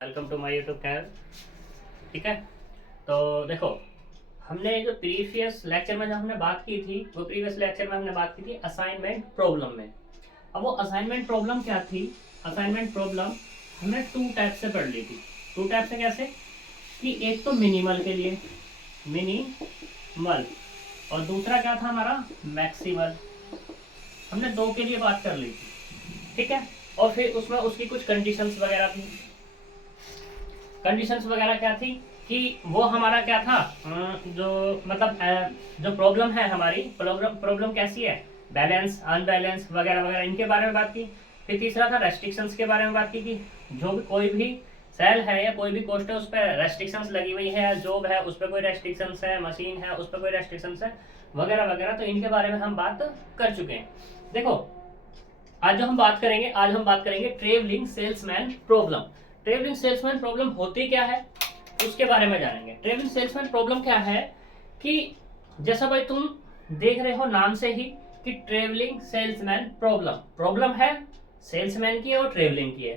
Welcome to my YouTube channel. ठीक है, तो देखो, हमने जो प्रीवियस लेक्चर में जो हमने बात की थी, वो प्रीवियस लेक्चर में हमने बात की थी असाइनमेंट प्रॉब्लम में। अब वो असाइनमेंट प्रॉब्लम क्या थी? असाइनमेंट प्रॉब्लम हमने टू टाइप से पढ़ ली थी। टू टाइप से कैसे? कि एक तो मिनिमल के लिए, मिनिमल, और दूसरा क्या था हमारा? मैक्सिमल। हमने दो के लिए बात कर ली थी। ठीक है, और फिर उसमें उसकी कुछ कंडीशंस वगैरह थी। कंडीशंस वगैरह क्या थी कि वो हमारा क्या था, जो मतलब जो प्रॉब्लम है हमारी, प्रॉब्लम कैसी है, बैलेंस, अनबैलेंस वगैरह वगैरह, इनके बारे में बात की। फिर तीसरा था रेस्ट्रिक्शंस के बारे में बात की कि जो भी कोई भी सेल है या कोई भी कोस्ट है उस पर रेस्ट्रिक्शंस लगी हुई है, जॉब है उस पर कोई रेस्ट्रिक्शंस है, मशीन है उस पर कोई रेस्ट्रिक्शंस है, वगैरह वगैरह। तो इनके बारे में हम बात कर चुके हैं। देखो, आज जो हम बात करेंगे, आज हम बात करेंगे travelling salesman problem. Travelling salesman problem होती क्या है उसके बारे में जानेंगे। ट्रेवलिंग सेल्समैन प्रॉब्लम क्या है कि जैसा भाई तुम देख रहे हो नाम से ही कि ट्रेवलिंग सेल्समैन प्रॉब्लम, प्रॉब्लम है सेल्समैन की और ट्रेवलिंग की है।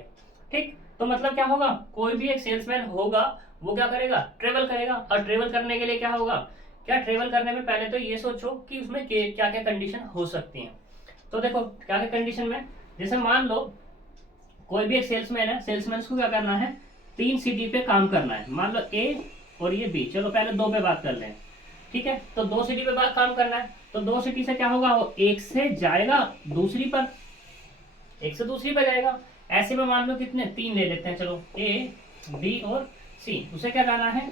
ठीक, तो मतलब क्या होगा, कोई भी एक सेल्समैन होगा वो क्या करेगा? ट्रेवल करेगा। और ट्रेवल करने के लिए क्या होगा? क्या ट्रेवल करने में पहले तो ये सोचो कि उसमें क्या क्या कंडीशन हो सकती हैं। तो देखो क्या क्या कंडीशन में, जैसे मान लो कोई भी एक सेल्समैन है, सेल्समैन को क्या करना है? तीन सिटी पे काम करना है। मान लो ए और ये बी, चलो पहले दो पे बात कर लें। ठीक है, तो दो सिटी पे बात काम करना है, तो दो सिटी से क्या होगा, वो एक से जाएगा दूसरी पर, एक से दूसरी पर जाएगा। ऐसे में मान लो कितने, तीन ले लेते हैं, चलो ए बी और सी। उसे क्या जाना है?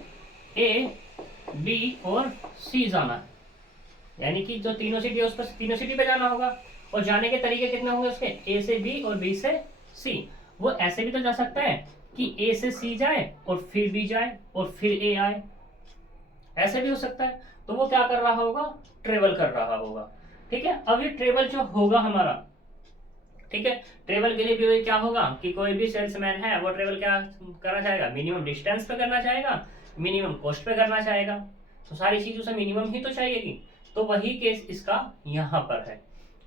ए बी और सी जाना है, यानी कि जो तीनों सिटी है उस पर तीनों सिटी पे जाना होगा। और जाने के तरीके कितने होंगे उसके? ए से बी और बी से सी। वो ऐसे भी तो जा सकता है कि ए से सी जाए और फिर बी जाए और फिर ए आए, ऐसे भी हो सकता है। तो वो क्या कर रहा होगा? ट्रेवल कर रहा होगा। ठीक है, अब ये ट्रेवल जो होगा हमारा, ठीक है, ट्रेवल के लिए भी क्या होगा कि कोई भी सेल्समैन है वो ट्रेवल क्या करना चाहेगा? मिनिमम डिस्टेंस पे करना चाहेगा, मिनिमम कॉस्ट पे करना चाहेगा। तो सारी चीजों से मिनिमम ही तो चाहिएगी। तो वही केस इसका यहाँ पर है।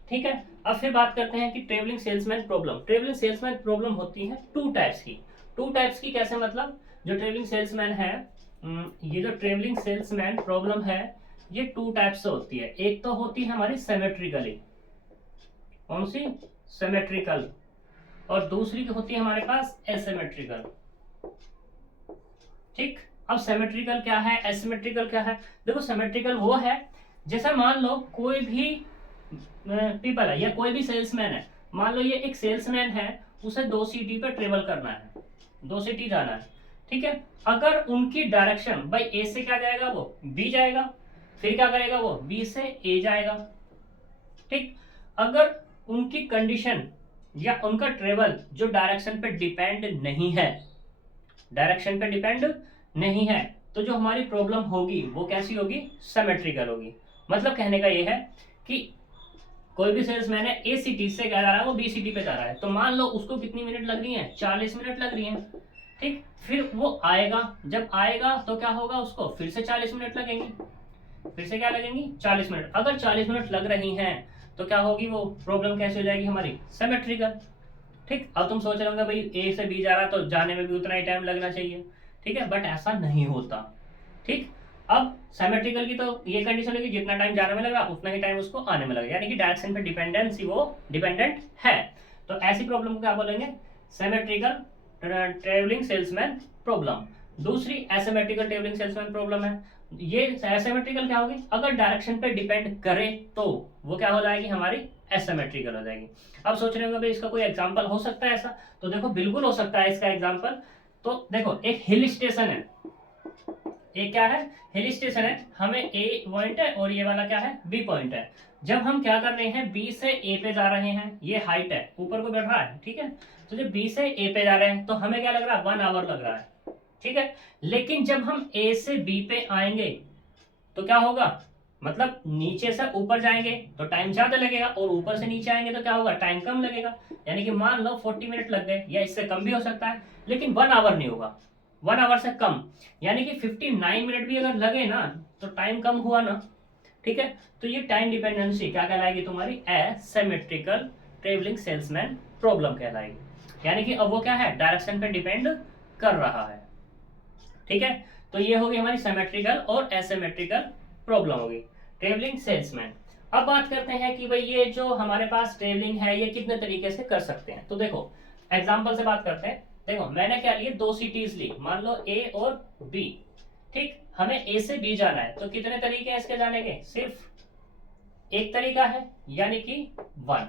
ठीक है, अब फिर बात करते हैं कि travelling salesman problem. Travelling salesman problem होती है टू टाइप्स की। टू टाइप्स की कैसे? मतलब जो ट्रेवलिंग सेल्समैन है, ये जो ट्रेवलिंग सेल्समैन प्रॉब्लम है ये टू टाइप्स से होती है। एक तो होती है हमारी सिमेट्रिकली, कौन सी? सिमेट्रिकल। और दूसरी होती है हमारे पास एसिमेट्रिकल। ठीक, अब सिमेट्रिकल क्या है, एसिमेट्रिकल क्या है? देखो, सिमेट्रिकल वो है, जैसा मान लो कोई भी पीपल है या कोई भी सेल्समैन है। मान लो ये एक सेल्समैन है, उसे दो सिटी पे ट्रेवल करना है, दो सिटी जाना है। ठीक है, अगर उनकी डायरेक्शन भाई ए से क्या जाएगा, वो बी जाएगा, फिर क्या करेगा, वो बी से ए जाएगा। ठीक, अगर उनकी कंडीशन या उनका ट्रेवल जो डायरेक्शन पे डिपेंड नहीं है, डायरेक्शन पे डिपेंड नहीं है, तो जो हमारी प्रॉब्लम होगी वो कैसी होगी? सिमेट्रिकल होगी। मतलब कहने का ये है कि कोई भी सेल्समैन है, ए सिटी से क्या जा रहा है, वो बी सिटी पे जा रहा है, तो मान लो उसको कितनी मिनट लग रही है? 40 मिनट लग रही है। ठीक, फिर वो आएगा, जब आएगा तो क्या होगा, उसको फिर से 40 मिनट लगेंगी, फिर से क्या लगेंगी? 40 मिनट। अगर 40 मिनट लग रही हैं तो क्या होगी, वो प्रॉब्लम कैसे हो जाएगी हमारी? सिमेट्रिकल। ठीक, अब तुम सोच रहे होंगे भाई ए से बी जा रहा तो जाने में भी उतना ही टाइम लगना चाहिए। ठीक है, बट ऐसा नहीं होता। ठीक, अब सिमेट्रिकल की तो ये कंडीशन है कि जितना टाइम जाने में लग रहा उतना ही टाइम उसको आने में लगेगा, यानी कि डायरेक्शन पे डिपेंडेंसी वो डिपेंडेंट है। तो ऐसी प्रॉब्लम को क्या बोलेंगे? Symmetrical travelling salesman problem. दूसरी एसिमेट्रिकल ट्रेवलिंग सेल्समैन प्रॉब्लम है। ये एसिमेट्रिकल क्या होगी? अगर डायरेक्शन पे डिपेंड करे तो वो क्या हो जाएगी हमारी? एसिमेट्रिकल हो जाएगी। अब सोच रहे होंगे भाई इसका कोई एग्जांपल हो सकता है ऐसा? तो देखो, बिल्कुल हो सकता है इसका एग्जांपल। तो देखो, एक हिल स्टेशन है, एक क्या है? हिल स्टेशन है, हमें ए पॉइंट है और ये वाला क्या है? बी पॉइंट है। जब हम क्या कर रहे हैं, बी से ए पे जा रहे हैं, ये हाइट है, ऊपर को बढ़ रहा है। ठीक है, तो जब बी से ए पे जा रहे हैं तो हमें क्या लग रहा है? 1 आवर लग रहा है। ठीक है, लेकिन जब हम ए से बी पे आएंगे तो क्या होगा? मतलब नीचे से ऊपर जाएंगे तो टाइम ज्यादा लगेगा, और ऊपर से नीचे आएंगे तो क्या होगा? टाइम कम लगेगा। यानी कि मान लो 40 मिनट लग गए, या इससे कम भी हो सकता है, लेकिन 1 आवर नहीं होगा, 1 आवर से कम। यानी कि 59 मिनट भी अगर लगे ना तो टाइम कम हुआ ना। ठीक है, तो ये टाइम डिपेंडेंसी क्या कहलाएगी तुम्हारी? एसिमेट्रिकल ट्रेवलिंग सेल्समैन प्रॉब्लम कहलाएगी। यानी कि अब वो क्या है? डायरेक्शन पे डिपेंड कर रहा है। ठीक है, तो ये होगी हमारी सिमेट्रिकल और एसिमेट्रिकल प्रॉब्लम होगी ट्रेवलिंग सेल्समैन। अब बात करते हैं कि भाई ये जो हमारे पास ट्रेवलिंग है ये कितने तरीके से कर सकते हैं। तो देखो एग्जांपल से बात करते हैं। देखो मैंने क्या लिए, दो सिटीज ली, मान लो ए और बी। ठीक, हमें ए से बी जाना है, तो कितने तरीके हैं इसके जाने के, सिर्फ एक तरीका है यानी कि 1।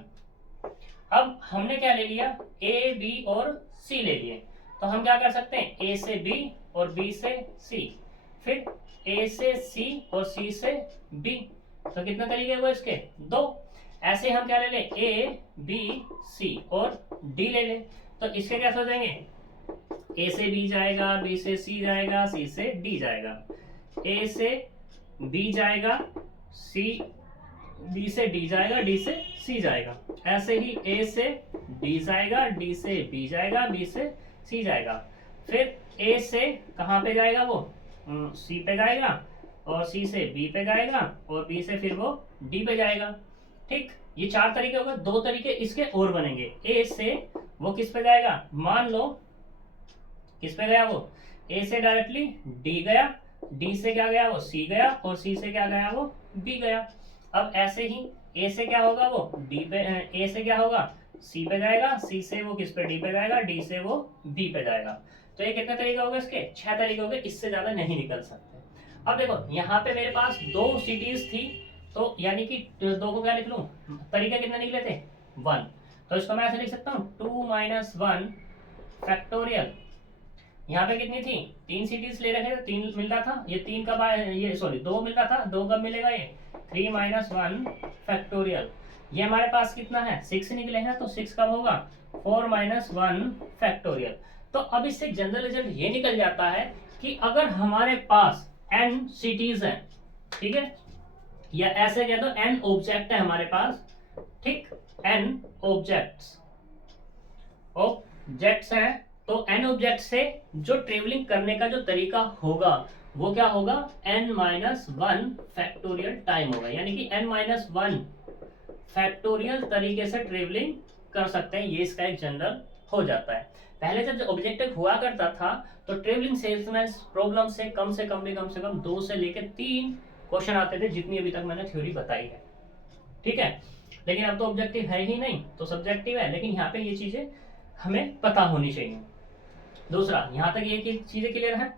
अब हमने क्या ले लिया, ए बी और सी ले लिए, तो हम क्या कर सकते हैं, ए से बी और बी से सी, फिर ए से सी और सी से बी। तो कितने तरीके हुए इसके, 2। ऐसे हम क्या ले ले, ए बी सी और डी ले ले, तो इसके क्या सोचेंगे, ए से बी जाएगा, बी से सी जाएगा, सी से डी जाएगा, ए से बी जाएगा, सी बी से डी जाएगा, डी से सी जाएगा, ऐसे ही ए से डी जाएगा, डी से बी जाएगा, बी से सी जाएगा, फिर ए से कहाँ पे जाएगा वो, सी पे जाएगा, और सी से बी पे जाएगा, और बी से फिर वो डी पे जाएगा। ठीक, ये 4 तरीके हो गए। 2 तरीके इसके और बनेंगे, ए से वो किस पे जाएगा, मान लो किस पे गया वो, ए से डायरेक्टली डी गया, डी से क्या गया वो, सी गया, और सी से क्या गया वो, बी गया। अब ऐसे ही ए से क्या होगा वो, डी पे, ए से क्या होगा, सी पे जाएगा, सी से वो किस पे, डी पे जाएगा, डी से वो बी पे जाएगा। तो ये कितने तरीके हो गए इसके, 6 तरीके हो गए, इससे ज्यादा नहीं निकल सकते। अब देखो यहाँ पे मेरे पास 2 सिटीज थी, तो यानी कि 2 को क्या लिख लूं, तरीके कितने निकले थे, 1। तो इसको मैं ऐसे लिख सकता हूँ 2 - 1 फैक्टोरियल। यहाँ पे कितनी थी, 3 सिटीज ले रखे थे, 3 मिल रहा था, ये 3 कब आए, ये सॉरी 2 मिल रहा था, 2 कब मिलेगा, ये 3 - 1 फैक्टोरियल। ये हमारे पास कितना है, 6 निकले हैं, तो 6 कब होगा, 4 - 1 फैक्टोरियल। तो अब इससे जनरल रिजल्ट ये निकल जाता है कि अगर हमारे पास n सिटीज हैं, ठीक है, या ऐसे कह दो n ऑब्जेक्ट है हमारे पास, ठीक, n ऑब्जेक्ट्स हैं, तो n ऑब्जेक्ट से जो ट्रेवलिंग करने का जो तरीका होगा वो क्या होगा, n - 1 फैक्टोरियल टाइम होगा, यानी कि n - 1 फैक्टोरियल तरीके से ट्रेवलिंग कर सकते हैं। ये इसका एक जनरल हो जाता है। पहले जब ऑब्जेक्टिव हुआ करता था तो ट्रेवलिंग सेल्समैन प्रॉब्लम से कम से कम 2 से लेकर 3 क्वेश्चन आते थे, जितनी अभी तक मैंने थ्योरी बताई है। ठीक है, लेकिन अब तो ऑब्जेक्टिव है ही नहीं, तो सब्जेक्टिव है, लेकिन यहाँ पे ये चीजें हमें पता होनी चाहिए। दूसरा, यहाँ तक ये चीजें क्लियर है।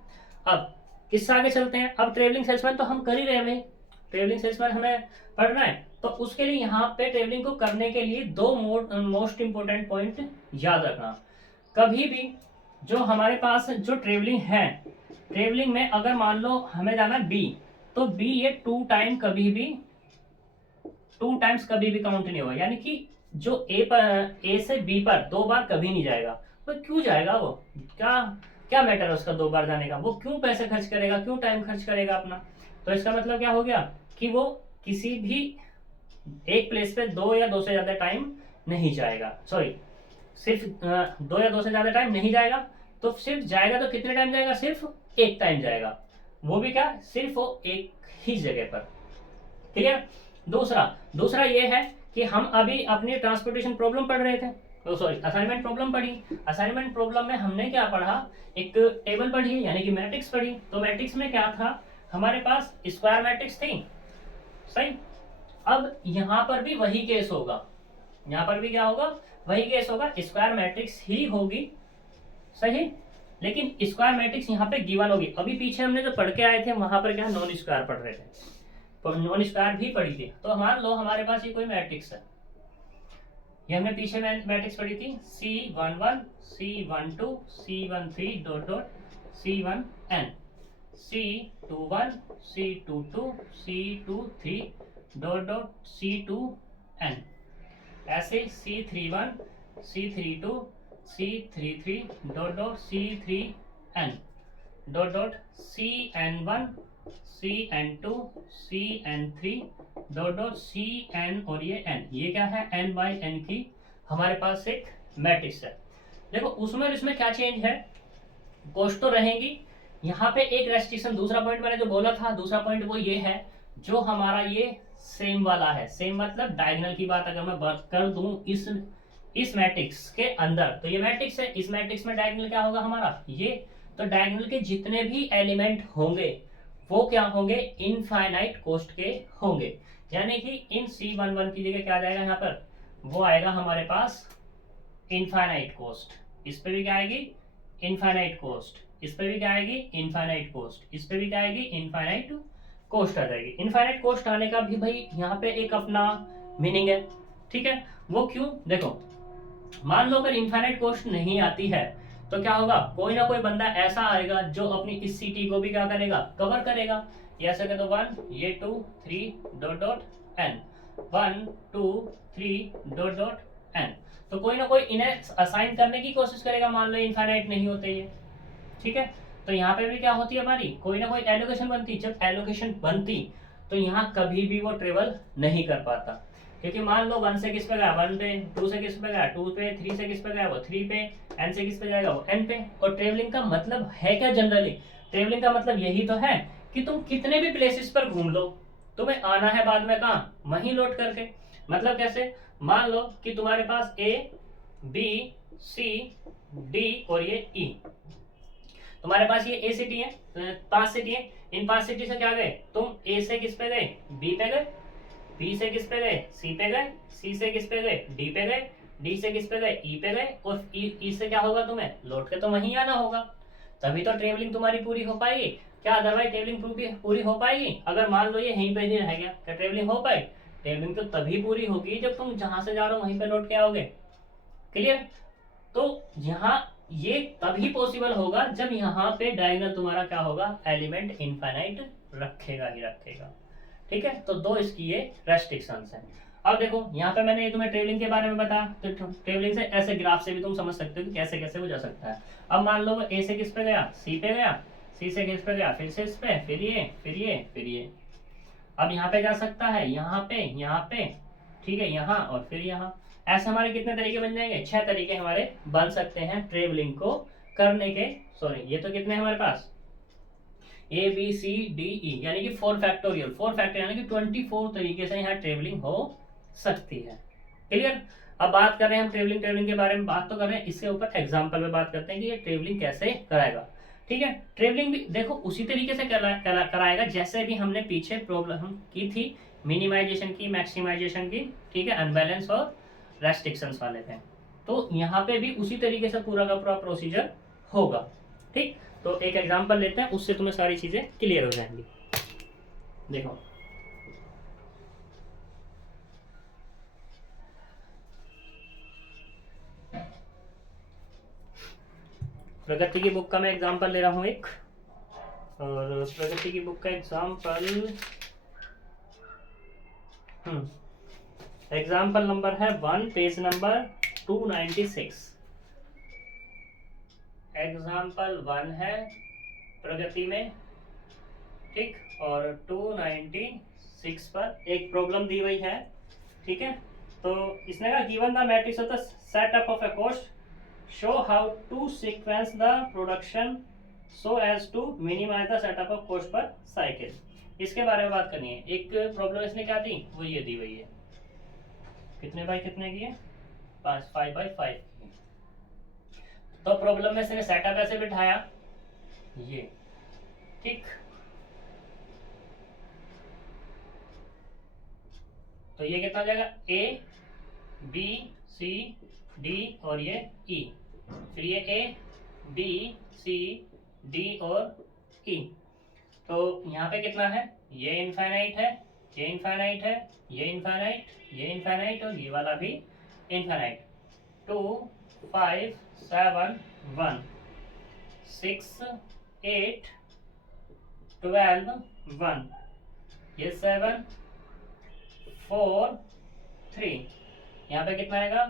अब किससे आगे चलते हैं, अब ट्रेवलिंग सेल्समैन तो हम कर ही रहे हैं, ट्रेवलिंग सेल्समैन हमें पढ़ना है, तो उसके लिए यहाँ पे ट्रेवलिंग को करने के लिए 2 मोस्ट इंपोर्टेंट पॉइंट याद रखना। कभी भी जो हमारे पास जो ट्रेवलिंग है, ट्रेवलिंग में अगर मान लो हमें जाना बी, तो बी ये 2 टाइम्स कभी भी काउंट नहीं होगा, यानी कि जो ए से बी पर 2 बार कभी नहीं जाएगा। वो क्यों जाएगा, वो क्या मैटर है उसका 2 बार जाने का, वो क्यों पैसे खर्च करेगा, क्यों टाइम खर्च करेगा अपना। तो इसका मतलब क्या हो गया कि वो किसी भी एक प्लेस पे 2 या 2 से ज्यादा टाइम नहीं जाएगा, सॉरी सिर्फ 2 या 2 से ज्यादा टाइम नहीं जाएगा। तो सिर्फ जाएगा तो कितने टाइम जाएगा, सिर्फ एक टाइम जाएगा, वो भी क्या, सिर्फ वो एक ही जगह पर। ठीक है, दूसरा ये है कि हम अभी अपनी ट्रांसपोर्टेशन प्रॉब्लम पढ़ रहे थे, सॉरी असाइनमेंट प्रॉब्लम पढ़ी। असाइनमेंट प्रॉब्लम में हमने क्या पढ़ा, एक टेबल पढ़ी, यानी कि मैट्रिक्स पढ़ी। तो मैट्रिक्स में क्या था, हमारे पास स्क्वायर मैट्रिक्स थी, सही। अब यहाँ पर भी वही केस होगा, यहाँ पर भी क्या होगा, वही केस होगा, स्क्वायर मैट्रिक्स ही होगी, सही। लेकिन स्क्वायर मैट्रिक्स यहाँ पे गिवन होगी। अभी पीछे हमने जो पढ़ के आए थे वहां पर क्या नॉन स्क्वायर पढ़ रहे थे, तो नॉन स्क्वायर भी पढ़ी थी। तो मान लो हमारे पास ये कोई मैट्रिक्स है, ये हमने पीछे मैट्रिक्स पढ़ी थी, C11 C12 C13 dot dot C1n, C21 C22 C23 dot dot C2n, ऐसे C31 C32 C33 dot dot C3n dot dot CN1 CN2 CN3 dot dot CN, और ये n, ये क्या है n बाई n की हमारे पास एक मैट्रिक्स है। देखो उसमें और इसमें क्या चेंज है, कोस्ट तो रहेंगी। यहाँ पे एक रेस्ट्रिक्शन, दूसरा पॉइंट मैंने जो बोला था, दूसरा पॉइंट वो ये है, जो हमारा ये सेम वाला है, सेम मतलब डायगोनल की बात अगर मैं बात कर दूं इस इस मैट्रिक्स के अंदर, तो ये मैट्रिक्स है, इस मैट्रिक्स में डायगोनल क्या होगा हमारा ये, तो डायगोनल के जितने भी एलिमेंट होंगे वो क्या होंगे, इनफाइनाइट कोस्ट के होंगे। यानी कि इन C11 की जगह क्या आ जाएगा यहाँ पर, वो आएगा हमारे पास इनफाइनाइट कोस्ट। इस पे भी क्या आएगी, इनफाइनाइट कोस्ट। इस पे भी क्या आएगी, इनफाइनाइट कोस्ट। इस पे भी क्या आएगी, इनफाइनाइट कोस्ट आ जाएगी। इनफाइनाइट कोस्ट आने का भी भाई यहाँ पे एक अपना मीनिंग है, ठीक है। वो क्यों, देखो मान लो अगर इनफाइनाइट कोस्ट नहीं आती है तो क्या होगा, कोई ना कोई बंदा ऐसा आएगा जो अपनी इस सिटी को भी क्या करेगा, कवर करेगा। ये ऐसे कर दो 1 ये 2 3 dot dot n 1 2 3 dot dot n, तो कोई ना कोई इन्हें असाइन करने की कोशिश करेगा, मान लो इनफाइनाइट नहीं होते ये, ठीक है। तो यहाँ पे भी क्या होती है हमारी, कोई ना कोई एलोकेशन बनती। जब एलोकेशन बनती तो यहाँ कभी भी वो ट्रेवल नहीं कर पाता, क्योंकि मान लो 1 से किस पे गया, 1 पे, 2 से किस पे गया, 2 पे, 3 से किस पे गया, वो 3 पे, n से किस पे जाएगा, वो n पे। और ट्रेवलिंग का मतलब है क्या, जनरली ट्रेवलिंग का मतलब यही तो है कि तुम कितने भी प्लेसेस पर घूम लो, तुम्हें आना है बाद में कहाँ, वहीं लौट करके। मतलब कैसे, मान लो कि तुम्हारे पास A B C D और ये E, तुम्हारे पास ये A सिटी है, 5 सिटी है। इन 5 सिटी से क्या गए तुम, A से किस पे गए, B पे गए, B से किस पे गए, C पे गए, C से किस पे गए, D पे गए, D से किस पे गए, E पे गए, और E से क्या होगा, तुम्हें लौट के तो वहीं आना होगा, तभी तो ट्रेवलिंग तुम्हारी पूरी हो पाएगी। क्या अदरवाइज ट्रेवलिंग पूरी हो पाएगी, अगर मान लो ये यहीं पे ही रह गया, क्या ट्रेवलिंग हो पाए, ट्रेवलिंग तो तभी पूरी होगी जब तुम जहां से जा रहे हो वहीं पे लौट के आओगे। क्लियर, तो यहाँ ये तभी पॉसिबल होगा जब यहाँ पे डायगोनल तुम्हारा क्या होगा, एलिमेंट इनफाइनाइट रखेगा ही रखेगा, ठीक है। तो दो इसकी ये रेस्ट्रिक्शंस हैं। अब देखो यहाँ पे मैंने तुम्हें ट्रेवलिंग के बारे में बताया, तो ट्रेवलिंग से ऐसे ग्राफ से भी तुम समझ सकते हो कि कैसे कैसे हो जा सकता है। अब मान लो ए से किस पे गया, सी पे गया, सी से किस पे गया, फिर से इस पे, फिर ये, फिर ये, फिर ये। अब यहाँ पे जा सकता है, यहाँ पे, ठीक है, यहाँ और फिर यहाँ। ऐसे हमारे कितने तरीके बन जाएंगे, 6 तरीके हमारे बन सकते हैं ट्रेवलिंग को करने के। सॉरी, ये तो कितने हमारे पास, ए बी सी डी ई, यानी कि 4 फैक्टोरियल, 4 फैक्टोरियल यानी कि 24 तरीके से यहाँ ट्रेवलिंग हो सकती है। क्लियर। अब बात कर रहे हैं हम ट्रेवलिंग के बारे में बात तो कर रहे हैं, इसके ऊपर एग्जांपल में बात करते हैं कि ये ट्रेवलिंग कैसे कराएगा। ठीक है, ट्रेवलिंग भी देखो उसी तरीके से कराएगा जैसे भी हमने पीछे प्रॉब्लम की थी, मिनिमाइजेशन की, मैक्सिमाइजेशन की, ठीक है, अनबैलेंस और रेस्ट्रिक्शंस वाले पे। तो यहाँ पे भी उसी तरीके से पूरा का पूरा प्रोसीजर होगा। ठीक, तो एक एग्जांपल लेते हैं, उससे तुम्हें सारी चीजें क्लियर हो जाएंगी। देखो प्रगति की बुक का मैं एग्जांपल ले रहा हूं एक, और प्रगति की बुक का एग्जाम्पल नंबर है 1, पेज नंबर 296। एग्जाम्पल 1 है प्रगति में, ठीक, और 296 पर एक प्रॉब्लम दी हुई है। ठीक है, तो इसने कहा given the matrix of the setup of a cost, show how to sequence the production so as to minimise the setup of cost per cycle. इसके बारे में बात करनी है। एक प्रॉब्लम इसने क्या दी, वो ये दी हुई है, कितने बाई कितने की है, 5 बाई 5। तो प्रॉब्लम में इसने सेटअप ऐसे बिठाया ये, ठीक, तो ये कितना जाएगा, ए बी सी डी और ये ई, फिर ये ए बी सी डी और ई। तो यहाँ पे कितना है, ये इनफाइनाइट है, ये इनफाइनाइट है, ये इनफाइनाइट, ये इनफाइनाइट और ये वाला भी इनफाइनाइट। 2 5 7 1 6 8 12 1, ये 7 4 3, यहाँ पे कितना आएगा,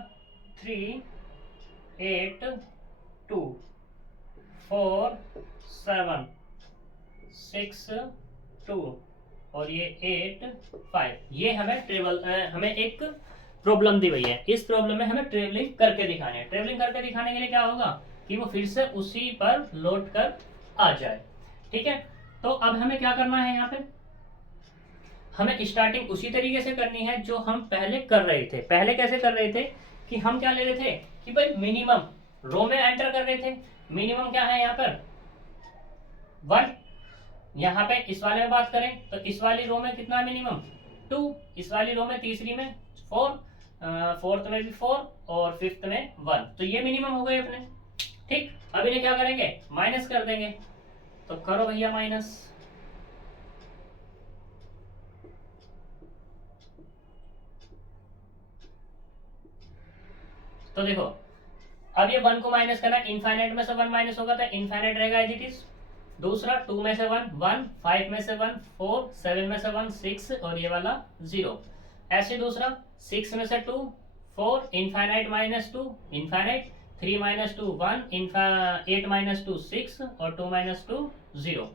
3 8 2 4 7 6 2 और ये 8 5। ये हमें एक प्रॉब्लम दी हुई है। इस प्रॉब्लम में हमें ट्रेवलिंग करके दिखाने है। ट्रेवलिंग करके दिखाने के लिए क्या होगा कि वो फिर से उसी पर लौट कर आ जाए। ठीक है, तो अब हमें क्या करना है, यहाँ पे हमें स्टार्टिंग उसी तरीके से करनी है जो हम पहले कर रहे थे। पहले कैसे कर रहे थे कि हम क्या ले रहे थे कि भाई मिनिमम रो में एंटर कर रहे थे। मिनिमम क्या है यहाँ पर 1। यहाँ पे इस वाले में बात करें तो इस वाली रो में कितना मिनिमम 2, इस वाली रो में तीसरी में 4, फोर्थ में भी 4 और फिफ्थ में 1। तो ये मिनिमम हो गए अपने। ठीक, अब इन्हें क्या करेंगे माइनस कर देंगे। तो करो भैया माइनस। तो देखो अब ये 1 को माइनस करना, इनफाइनाइट में से 1 माइनस होगा तो इनफाइनाइट रहेगा एज इट इज। दूसरा 2 में से 1 1, 5 में से 1 4, 7 में से 1 6 और ये वाला 0। ऐसे दूसरा 6 में से 2 4, infinite minus 2 infinite, 3 minus 2 1, 8 minus 2 6 और 2 माइनस 2 0।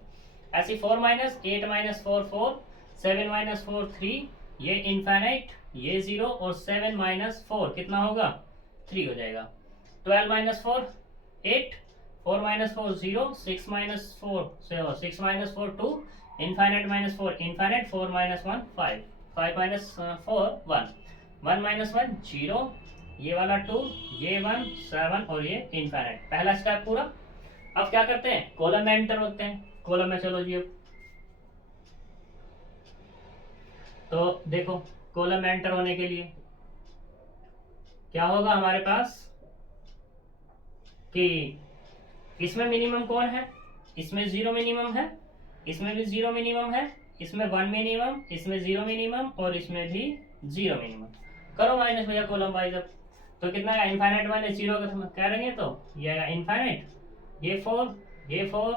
ऐसे 4 माइनस 8 माइनस 4 4, 7 माइनस 4 3, ये इनफाइनाइट ये 0 और 7 माइनस 4 कितना होगा 3 हो जाएगा। 12 minus 4 8, 4 minus 4 0, 6 minus 4 6 minus 4 2, infinite minus 4 infinite, 4 minus 1 5, 5 minus 4 1, 1 minus 1 0, ये वाला 2 ये 1 7 और ये इनफाइनाइट। पहला स्टेप पूरा। अब क्या करते हैं कॉलम में एंटर होते हैं। कॉलम में चलो जी। अब तो देखो कॉलम में एंटर होने के लिए क्या होगा हमारे पास कि इसमें मिनिमम कौन है, इसमें 0 मिनिमम है, इसमें भी 0 मिनिमम है, इसमें 1 मिनिमम, इसमें 0 मिनिमम और इसमें भी 0 मिनिमम। करो माइनस भैया कॉलम वाइज। अब तो कितना है इनफाइनाइट माइनस 0 का करेंगे तो ये आएगा इनफाइनाइट, ये 4 ये 4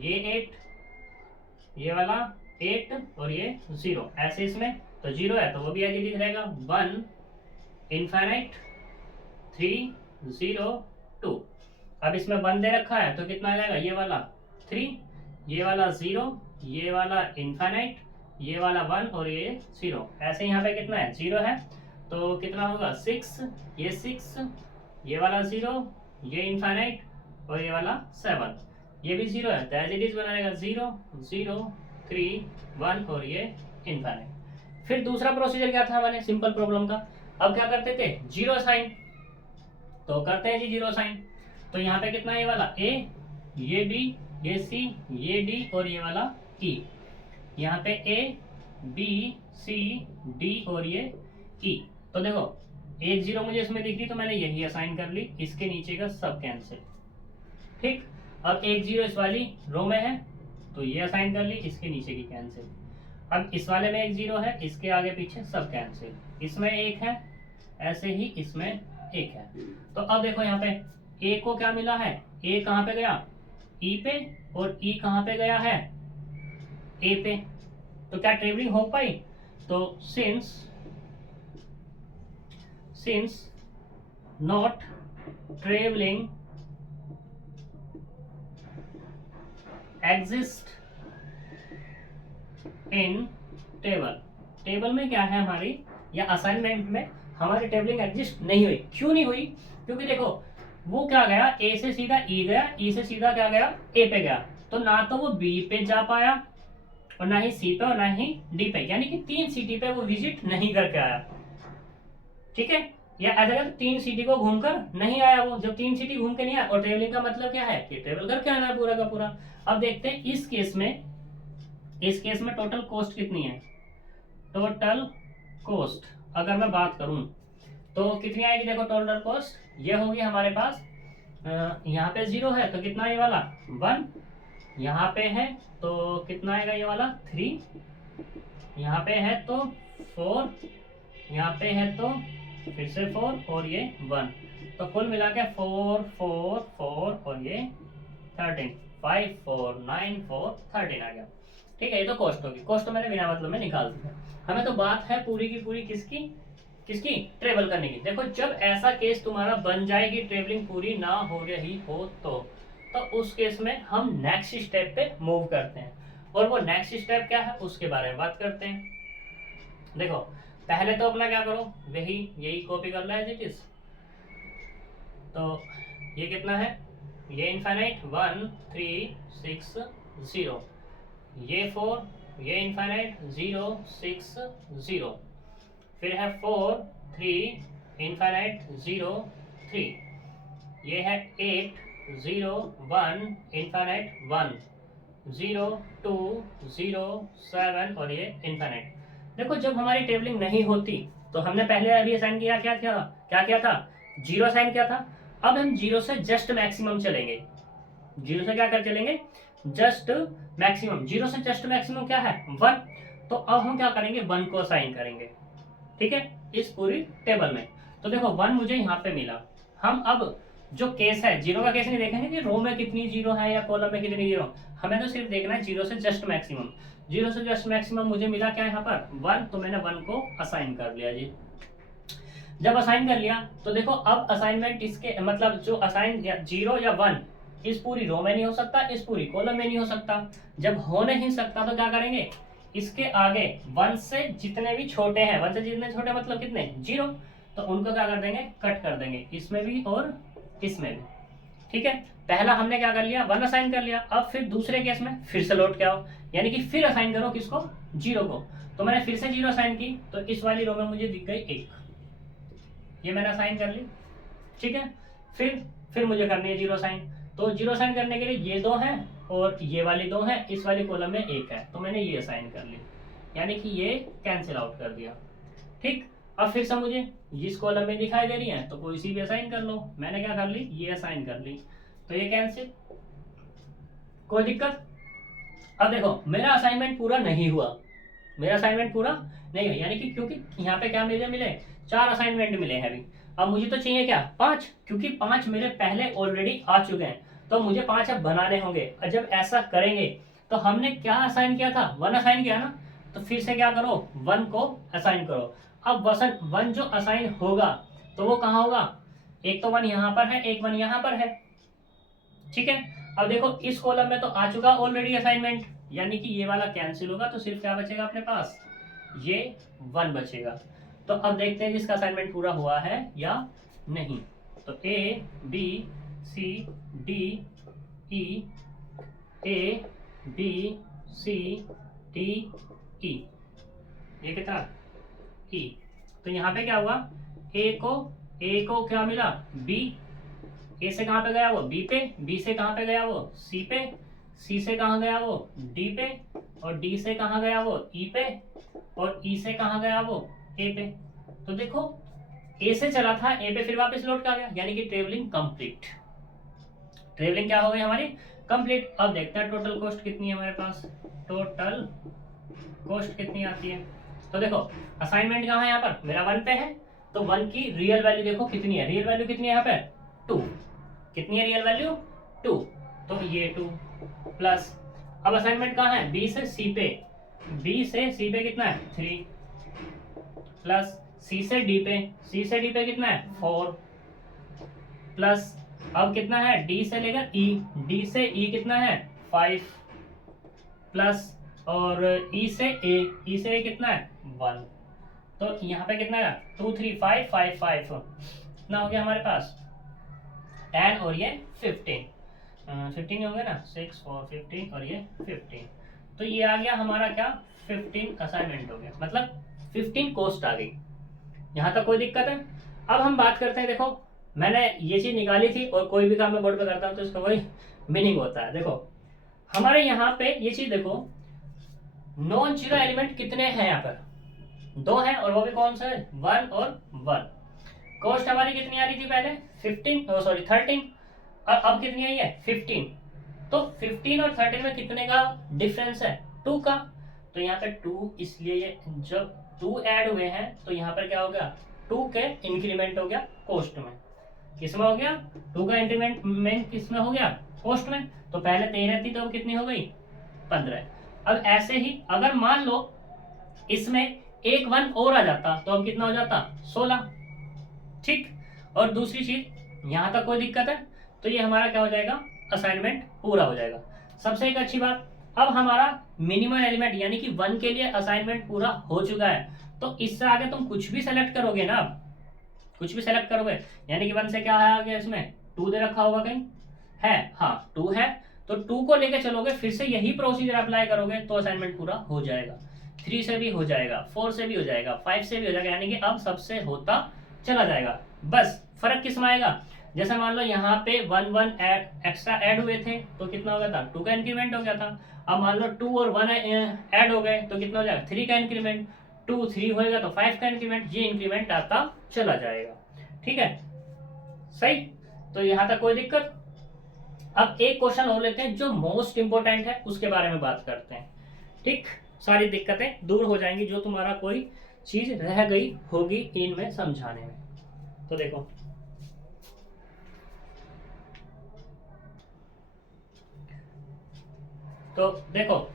ये 8 ये वाला 8 और ये 0। ऐसे इसमें तो 0 है तो वो भी एज इट इज रहेगा 1 इनफाइनाइट 3 0 2। अब इसमें 1 दे रखा है तो कितना आ जाएगा ये वाला 3, ये वाला 0, ये वाला इनफाइनाइट, ये वाला 1 और ये 0। ऐसे यहाँ पे कितना है 0 है तो कितना होगा 6, ये 6, ये वाला 0, ये इनफाइनाइट और ये वाला 7, ये भी 0 है तो एज इट इज बनाएगा 0 0 3 1 और ये इनफाइनाइट। फिर दूसरा प्रोसीजर क्या था हमारे सिंपल प्रॉब्लम का। अब क्या करते थे जीरो साइन, तो करते हैं जी जीरो साइन। तो यहाँ पे कितना है ये वाला ए, ये बी, ये सी, ये डी और ये वाला ई। यहाँ पे ए बी सी डी और ये ई। तो देखो 1 0 मुझे इसमें दिख रही तो मैंने यही असाइन कर ली, इसके नीचे का सब कैंसिल। ठीक, अब 1 0 इस वाली रो में है तो ये असाइन कर ली, इसके नीचे की कैंसिल। अब इस वाले में 1 0 है, इसके आगे पीछे सब कैंसिल। इसमें 1 है, ऐसे ही इसमें 1 है। तो अब देखो यहाँ पे ए को क्या मिला है, ए कहाँ पे गया ई पे और ई कहाँ पे गया है ए पे। तो क्या ट्रेवलिंग हो पाई, तो since not travelling exist in table. Table में क्या है हमारी या असाइनमेंट में हमारी टेबलिंग एग्जिस्ट नहीं हुई। क्यों नहीं हुई, क्योंकि देखो वो क्या गया ए से सीधा ई गया, ई से सीधा क्या गया ए पे गया, तो ना तो वो बी पे जा पाया और ना ही सी पे और ना ही डी पे, यानी कि 3 सिटी पे वो विजिट नहीं करके आया। ठीक है, या ऐसा 3 सिटी को घूमकर नहीं आया वो। जब 3 सिटी घूम के नहीं आया, और ट्रेवलिंग का मतलब क्या है कि ट्रेवल करके आना है पूरा का पूरा। अब देखते हैं इस केस में टोटल कॉस्ट कितनी है। टोटल कॉस्ट अगर मैं बात करूं तो कितनी आएगी, देखो टोटल कॉस्ट ये होगी हमारे पास यहाँ पे 0 है तो कितना ये वाला 1, यहाँ पे है तो कितना आएगा ये वाला 3, यहाँ पे है तो 4, यहाँ पे है तो फिर से 4 और ये 1। तो कुल मिला के 4 4 4 और ये 13, 5 4 9 4 13 आ गया। ठीक है, ये तो कॉस्ट होगी। कॉस्ट तो मैंने बिना मतलब में निकाल दिया। हमें तो बात है पूरी की पूरी किसकी ट्रेवल करने की। देखो जब ऐसा केस तुम्हारा बन जाएगी ट्रेवलिंग पूरी ना हो रही हो तो उस केस में हम नेक्स्ट स्टेप पे मूव करते हैं, और वो नेक्स्ट स्टेप क्या है उसके बारे में बात करते हैं। देखो पहले तो अपना क्या करो, यही कॉपी कर लो एज इट इज। तो ये कितना है, ये इनफाइनाइट 1 3 6 0, ये 4, ये इनफाइनाइट 0 6 0, फिर है 4 3 इनफाइनाइट 0 3, ये है 8 0 1 इनफाइनाइट 1 0 2 0 7 और ये इनफाइनाइट। देखो जब हमारी टेबलिंग नहीं होती तो हमने पहले अभी असाइन किया क्या किया था, जीरो असाइन किया था। अब हम जीरो से जस्ट मैक्सिमम चलेंगे, जीरो से क्या कर चलेंगे, जस्ट मैक्सिमम। जीरो से जस्ट मैक्सिमम क्या है, 1। तो अब हम क्या करेंगे, 1 को असाइन करेंगे, ठीक है, इस पूरी टेबल में। तो देखो 1 मुझे यहाँ पे मिला। हम अब जो केस है, जीरो का केस नहीं देखेंगे कि रो में कितनी जीरो है या कॉलम में कितनी जीरो, हमें तो सिर्फ देखना है जीरो से जस्ट मैक्सिमम। जीरो से जस्ट मैक्सिमम मुझे मिला क्या यहाँ पर, 1, तो मैंने 1 को असाइन कर लिया जी। जब असाइन कर लिया तो देखो अब असाइनमेंट इसके मतलब जो असाइन जीरो या 1 इस पूरी रो में नहीं हो सकता, इस पूरी कॉलम में नहीं हो सकता। जब हो नहीं सकता तो क्या करेंगे, इसके आगे 1 से जितने भी छोटे हैं, 1 से जितने छोटे मतलब कितने, 0, तो उनको क्या कर देंगे, कट कर देंगे, इसमें भी और इसमें भी, ठीक है। पहला हमने क्या कर लिया, 1 असाइन कर लिया। अब फिर दूसरे केस में फिर से लौट के आओ, यानी कि फिर असाइन करो किसको, 0 को। तो मैंने फिर से 0 असाइन की, तो इस वाली रो में मुझे दिख गई 1, ये मैंने असाइन कर ली, ठीक है। फिर मुझे करनी है 0 असाइन। तो 0 असाइन करने के लिए ये 2 हैं और ये वाली 2 हैं, इस वाली कॉलम में 1 है, तो मैंने ये असाइन कर ली, यानी कि ये कैंसिल आउट कर दिया, ठीक। अब फिर से मुझे जिस कॉलम में दिखाई दे रही है तो कोई सी भी असाइन कर लो, मैंने क्या कर ली, ये असाइन कर ली, तो ये कैंसिल, कोई दिक्कत। अब देखो मेरा असाइनमेंट पूरा नहीं हुआ, मेरा असाइनमेंट पूरा नहीं हुआ, यानी कि क्योंकि यहाँ पे क्या मिले 4 असाइनमेंट मिले हैं अभी। अब मुझे तो चाहिए क्या, 5, क्योंकि 5 मेरे पहले ऑलरेडी आ चुके हैं, तो मुझे 5 अब बनाने होंगे। और जब ऐसा करेंगे तो हमने क्या असाइन किया था, 1 असाइन किया ना, तो फिर से क्या करो, 1 को असाइन करो। अब 1 जो असाइन होगा तो वो कहाँ होगा, एक तो 1 यहाँ पर है, एक 1 यहाँ पर है, ठीक है। अब देखो इस कॉलम में तो आ चुका ऑलरेडी असाइनमेंट, यानी कि ये वाला कैंसिल होगा, तो सिर्फ क्या बचेगा अपने पास, ये 1 बचेगा। तो अब देखते हैं जिसका असाइनमेंट पूरा हुआ है या नहीं। तो A B C D E, A B C D E, ये कितना, ई। तो यहाँ पे क्या हुआ, ए को क्या मिला, बी, ए से कहाँ पे गया वो, बी पे, बी से कहाँ पे गया वो, सी पे, सी से कहाँ गया वो, डी पे, और डी से कहाँ गया वो, ई पे, और ई से कहाँ गया वो, ए पे। तो देखो ए से चला था ए पे, फिर वापस लौट के आ गया, यानी कि ट्रेवलिंग कंप्लीट। ट्रेवलिंग क्या हो गई हमारी, कंप्लीट। अब देखते हैं टोटल कॉस्ट कितनी है हमारे पास, टोटल कॉस्ट कितनी आती है। तो देखो असाइनमेंट कहाँ है, यहाँ पर मेरा 1 पे है, तो 1 की रियल वैल्यू देखो कितनी है, रियल वैल्यू कितनी है यहाँ पे, 2। कितनी है रियल वैल्यू, 2, तो ये 2 प्लस। अब असाइनमेंट कहाँ है, बी से सी पे, बी से सी पे कितना है, 3 प्लस सी से डी पे, सी से डी पे कितना है, 4 प्लस अब कितना है, डी से लेकर ई, डी से ई कितना है, 5 प्लस और ई से ए, ई से ए कितना है, 1। तो यहाँ पे कितना है, 2 3 5 5 5, कितना हो गया हमारे पास, 10 और ये 15 होंगे ना, 6 और 15 और ये 15। तो ये आ गया हमारा क्या, 15 असाइनमेंट हो गया, मतलब 15 कॉस्ट आ गई। यहाँ तक कोई दिक्कत है। अब हम बात करते हैं, देखो मैंने ये चीज निकाली थी, और कोई भी काम मैं बोर्ड पे करता हूँ तो इसका वही मीनिंग होता है। देखो हमारे यहाँ पे ये चीज देखो, नॉन जीरो एलिमेंट कितने हैं यहाँ पर, 2 हैं, और वो भी कौन सा है, 1 और 1। कॉस्ट हमारी कितनी आ रही थी पहले, 13, और अब कितनी आई है, 15। तो 15 और 13 में कितने का डिफरेंस है, 2 का। तो यहाँ पे 2, इसलिए ये जब 2 ऐड हुए हैं तो यहाँ पर क्या हो गया, 2 के इंक्रीमेंट हो गया कॉस्ट में, किसमें हो गया, 2 का इंक्रीमेंट किसमें हो गया, कॉस्ट में। तो पहले 13 थी तो अब कितनी हो गई, 15। अब ऐसे ही अगर मान लो इसमें एक 1 और आ जाता तो अब कितना हो जाता, 16, ठीक। और दूसरी चीज यहाँ तक कोई दिक्कत है, तो ये हमारा क्या हो जाएगा, असाइनमेंट पूरा हो जाएगा। सबसे एक अच्छी बात, अब हमारा मिनिमम एलिमेंट यानी कि 1 के लिए असाइनमेंट पूरा हो चुका है। तो इससे आगे तुम कुछ भी सेलेक्ट करोगे ना, कुछ भी सेलेक्ट करोगे, यानी कि 1 से क्या है आगे, इसमें 2 दे रखा होगा कहीं है, हाँ 2 है, तो 2 को लेके चलोगे, फिर से यही प्रोसीजर अप्लाई करोगे तो असाइनमेंट पूरा हो जाएगा। 3 से भी हो जाएगा, 4 से भी हो जाएगा, 5 से भी हो जाएगा, यानी कि अब सबसे होता चला जाएगा। बस फर्क किस में आएगा, जैसे मान लो यहाँ पे 1 एक्स्ट्रा ऐड हुए थे तो कितना हो गया था, 2 का इंक्रीमेंट हो गया था। अब मान लो 2 और 1 ऐड हो गए तो कितना हो जाएगा, 3 का इंक्रीमेंट। 2 3 होएगा तो 5 का इंक्रीमेंट, ये इंक्रीमेंट आता चला जाएगा। ठीक है, सही। तो यहाँ तक कोई दिक्कत। अब एक क्वेश्चन और लेते हैं जो मोस्ट इंपोर्टेंट है, उसके बारे में बात करते हैं। ठीक, सारी दिक्कतें दूर हो जाएंगी जो तुम्हारा कोई चीज रह गई होगी इनमें समझाने में। तो देखो, तो देखो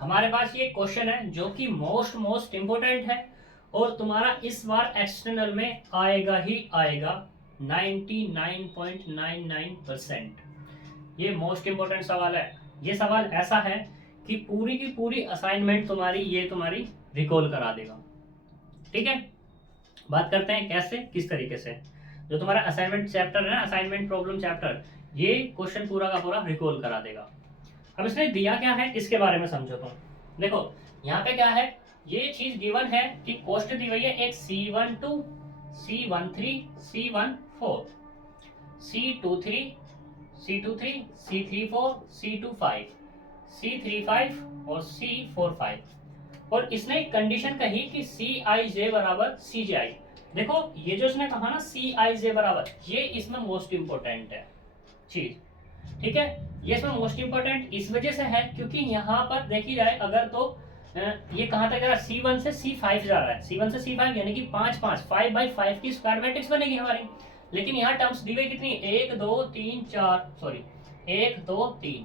हमारे पास ये क्वेश्चन है जो कि मोस्ट इंपोर्टेंट है, और तुम्हारा इस बार एक्सटर्नल में आएगा ही आएगा 99.99%। ये मोस्ट इंपोर्टेंट सवाल है। ये सवाल ऐसा है कि पूरी की पूरी असाइनमेंट तुम्हारी रिकॉल करा देगा। ठीक है, बात करते हैं कैसे, किस तरीके से। जो तुम्हारा असाइनमेंट चैप्टर है ना, असाइनमेंट प्रॉब्लम चैप्टर, ये क्वेश्चन पूरा का पूरा रिकॉल करा देगा। अब इसने दिया क्या है इसके बारे में समझो तुम। देखो यहाँ पे क्या है, ये चीज गिवन है कि कॉस्ट दी हुई है एक C12, C13, C14, C23, C23, C34, C25, C35 और C45, और इसने एक कंडीशन कही कि Cij बराबर Cji। देखो ये जो इसने कहा ना Cij बराबर, ये इसमें मोस्ट इंपोर्टेंट है चीज। ठीक है, ये इसमें मोस्ट इंपोर्टेंट इस वजह से है क्योंकि यहाँ पर देखी जाए अगर तो ये कहाँ तक जा रहा है, C1 से C5 जा रहा है, C1 से C5 यानी कि 5 5 की स्क्वायर मैट्रिक्स बनेगी हमारी। लेकिन यहाँ टर्म्स दी हुई कितनी, 1 2 3 4 सॉरी 1 2 3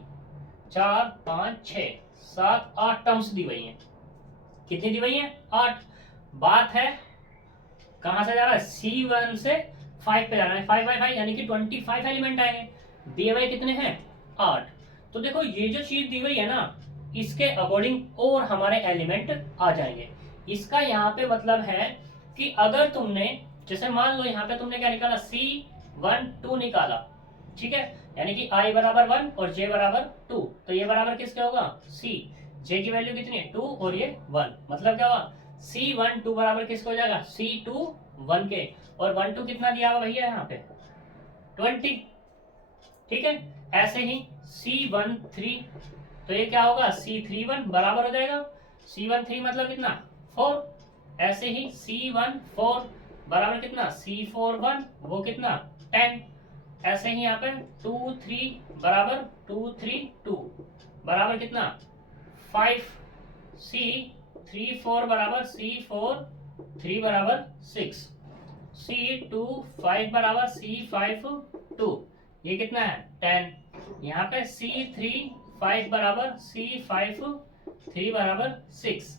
4 5 6 7 8 टर्म्स दी हुई हैं। कितनी दी हुई हैं, 8। बात है कहां से जा रहा है, C1 से 5 पे जाना है, 5 बाई 5 यानी कि 25 एलिमेंट आएंगे। दिए हुए कितने हैं, 8। तो देखो ये जो चीज दी हुई है ना, इसके अकॉर्डिंग और हमारे एलिमेंट आ जाएंगे। इसका यहाँ पे मतलब है कि अगर तुमने जैसे मान लो यहाँ पे तुमने क्या निकाला, C12 निकाला, ठीक है, यानी कि I बराबर 1 और J बराबर 2, तो ये बराबर किसके होगा, C। J की वैल्यू कितनी है, 2 और ये 1, मतलब क्या हुआ, C12 बराबर किसको हो जाएगा, C21 के, और 1 2 कितना दिया हुआ भैया यहाँ पे 20। ठीक है, ऐसे ही C13, तो ये क्या होगा, C31 बराबर हो जाएगा C13 मतलब कितना 4। ऐसे ही C14 बराबर कितना, C41 वो कितना 10। ऐसे ही यहाँ पे 23 बराबर 232 बराबर कितना 5। C34 बराबर C43 बराबर 6। C25 बराबर C52, ये कितना है 10। यहाँ पे C35 बराबर C53 बराबर 6।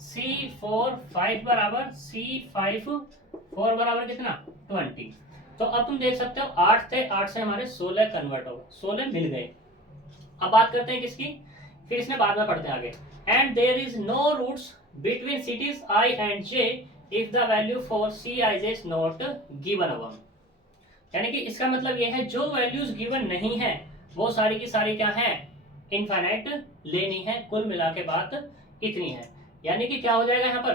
C45 बराबर C54 बराबर कितना 20। तो अब तुम देख सकते हो 8 थे, 8 से हमारे 16 कन्वर्ट हो गए, 16 मिल गए। अब बात करते हैं किसकी, फिर इसने बाद में पढ़ते हैं आगे। And there is no routes between cities I and J if the value for Cij is not given above. यानी कि इसका मतलब यह है जो वैल्यूज गिवन नहीं है वो सारी की सारी क्या है, इनफाइनाइट लेनी है। कुल मिला के बात इतनी है। यानी कि क्या हो जाएगा यहाँ पर,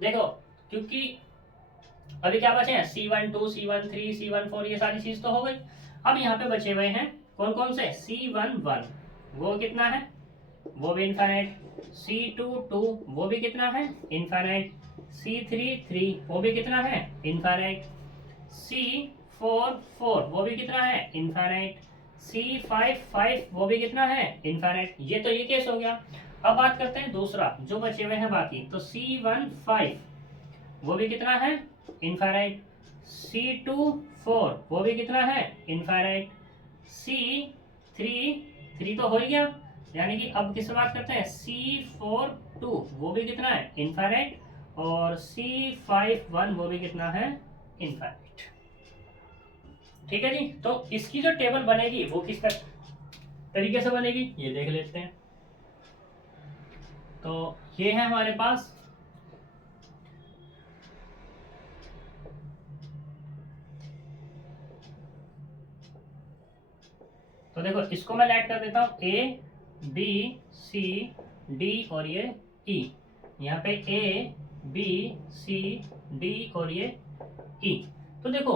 देखो क्योंकि अभी क्या बचे हैं, C12, C13, C14, ये सारी चीज तो हो गई। अब यहाँ पे बचे हुए हैं कौन कौन से, C11 वो कितना है, वो भी इनफाइनाइट। C22 वो भी कितना है, इनफाइनाइट। C33 वो भी कितना है, इनफाइनाइट। C44 वो भी कितना है, इनफाइनाइट। C55 वो भी कितना है, इनफाइनाइट। ये तो ये केस हो गया। अब बात करते हैं दूसरा जो बचे हुए हैं बाकी, तो C15 वो भी कितना है, इनफाइनाइट। C24 वो भी कितना है, इनफाइनाइट। C33 तो हो ही गया, यानी कि अब किससे बात करते हैं, C42 वो भी कितना है, इनफाइनाइट। और C51 वो भी कितना है, इनफाइनाइट। ठीक है जी, तो इसकी जो टेबल बनेगी वो किस तरीके से बनेगी ये देख लेते हैं। तो ये है हमारे पास, तो देखो इसको मैं ऐड कर देता हूं, A B C D और ये E। यहाँ पे A B C D और ये E। तो देखो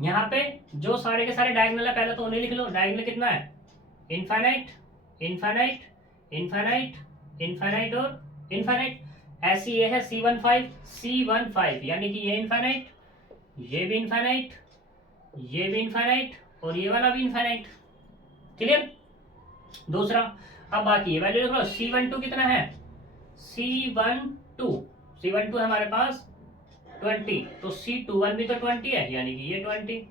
यहाँ पे जो सारे के सारे डायगोनल है, पहले तो उन्हें लिख लो। डायगोनल कितना है? इनफाइनाइट, इनफाइनाइट, इनफाइनाइट, इनफाइनाइट और इनफाइनाइट। ऐसी ये है C15, C15 यानी कि ये इनफाइनाइट, ये भी इनफाइनाइट, ये भी इनफाइनाइट और ये वाला भी इनफाइनाइट। क्लियर? दूसरा, अब बाकी ये वैल्यू लिख लो। C12 कितना है? C12, C12 हमारे पास 20, तो C21 भी तो 20 है, यानी कि ये 20।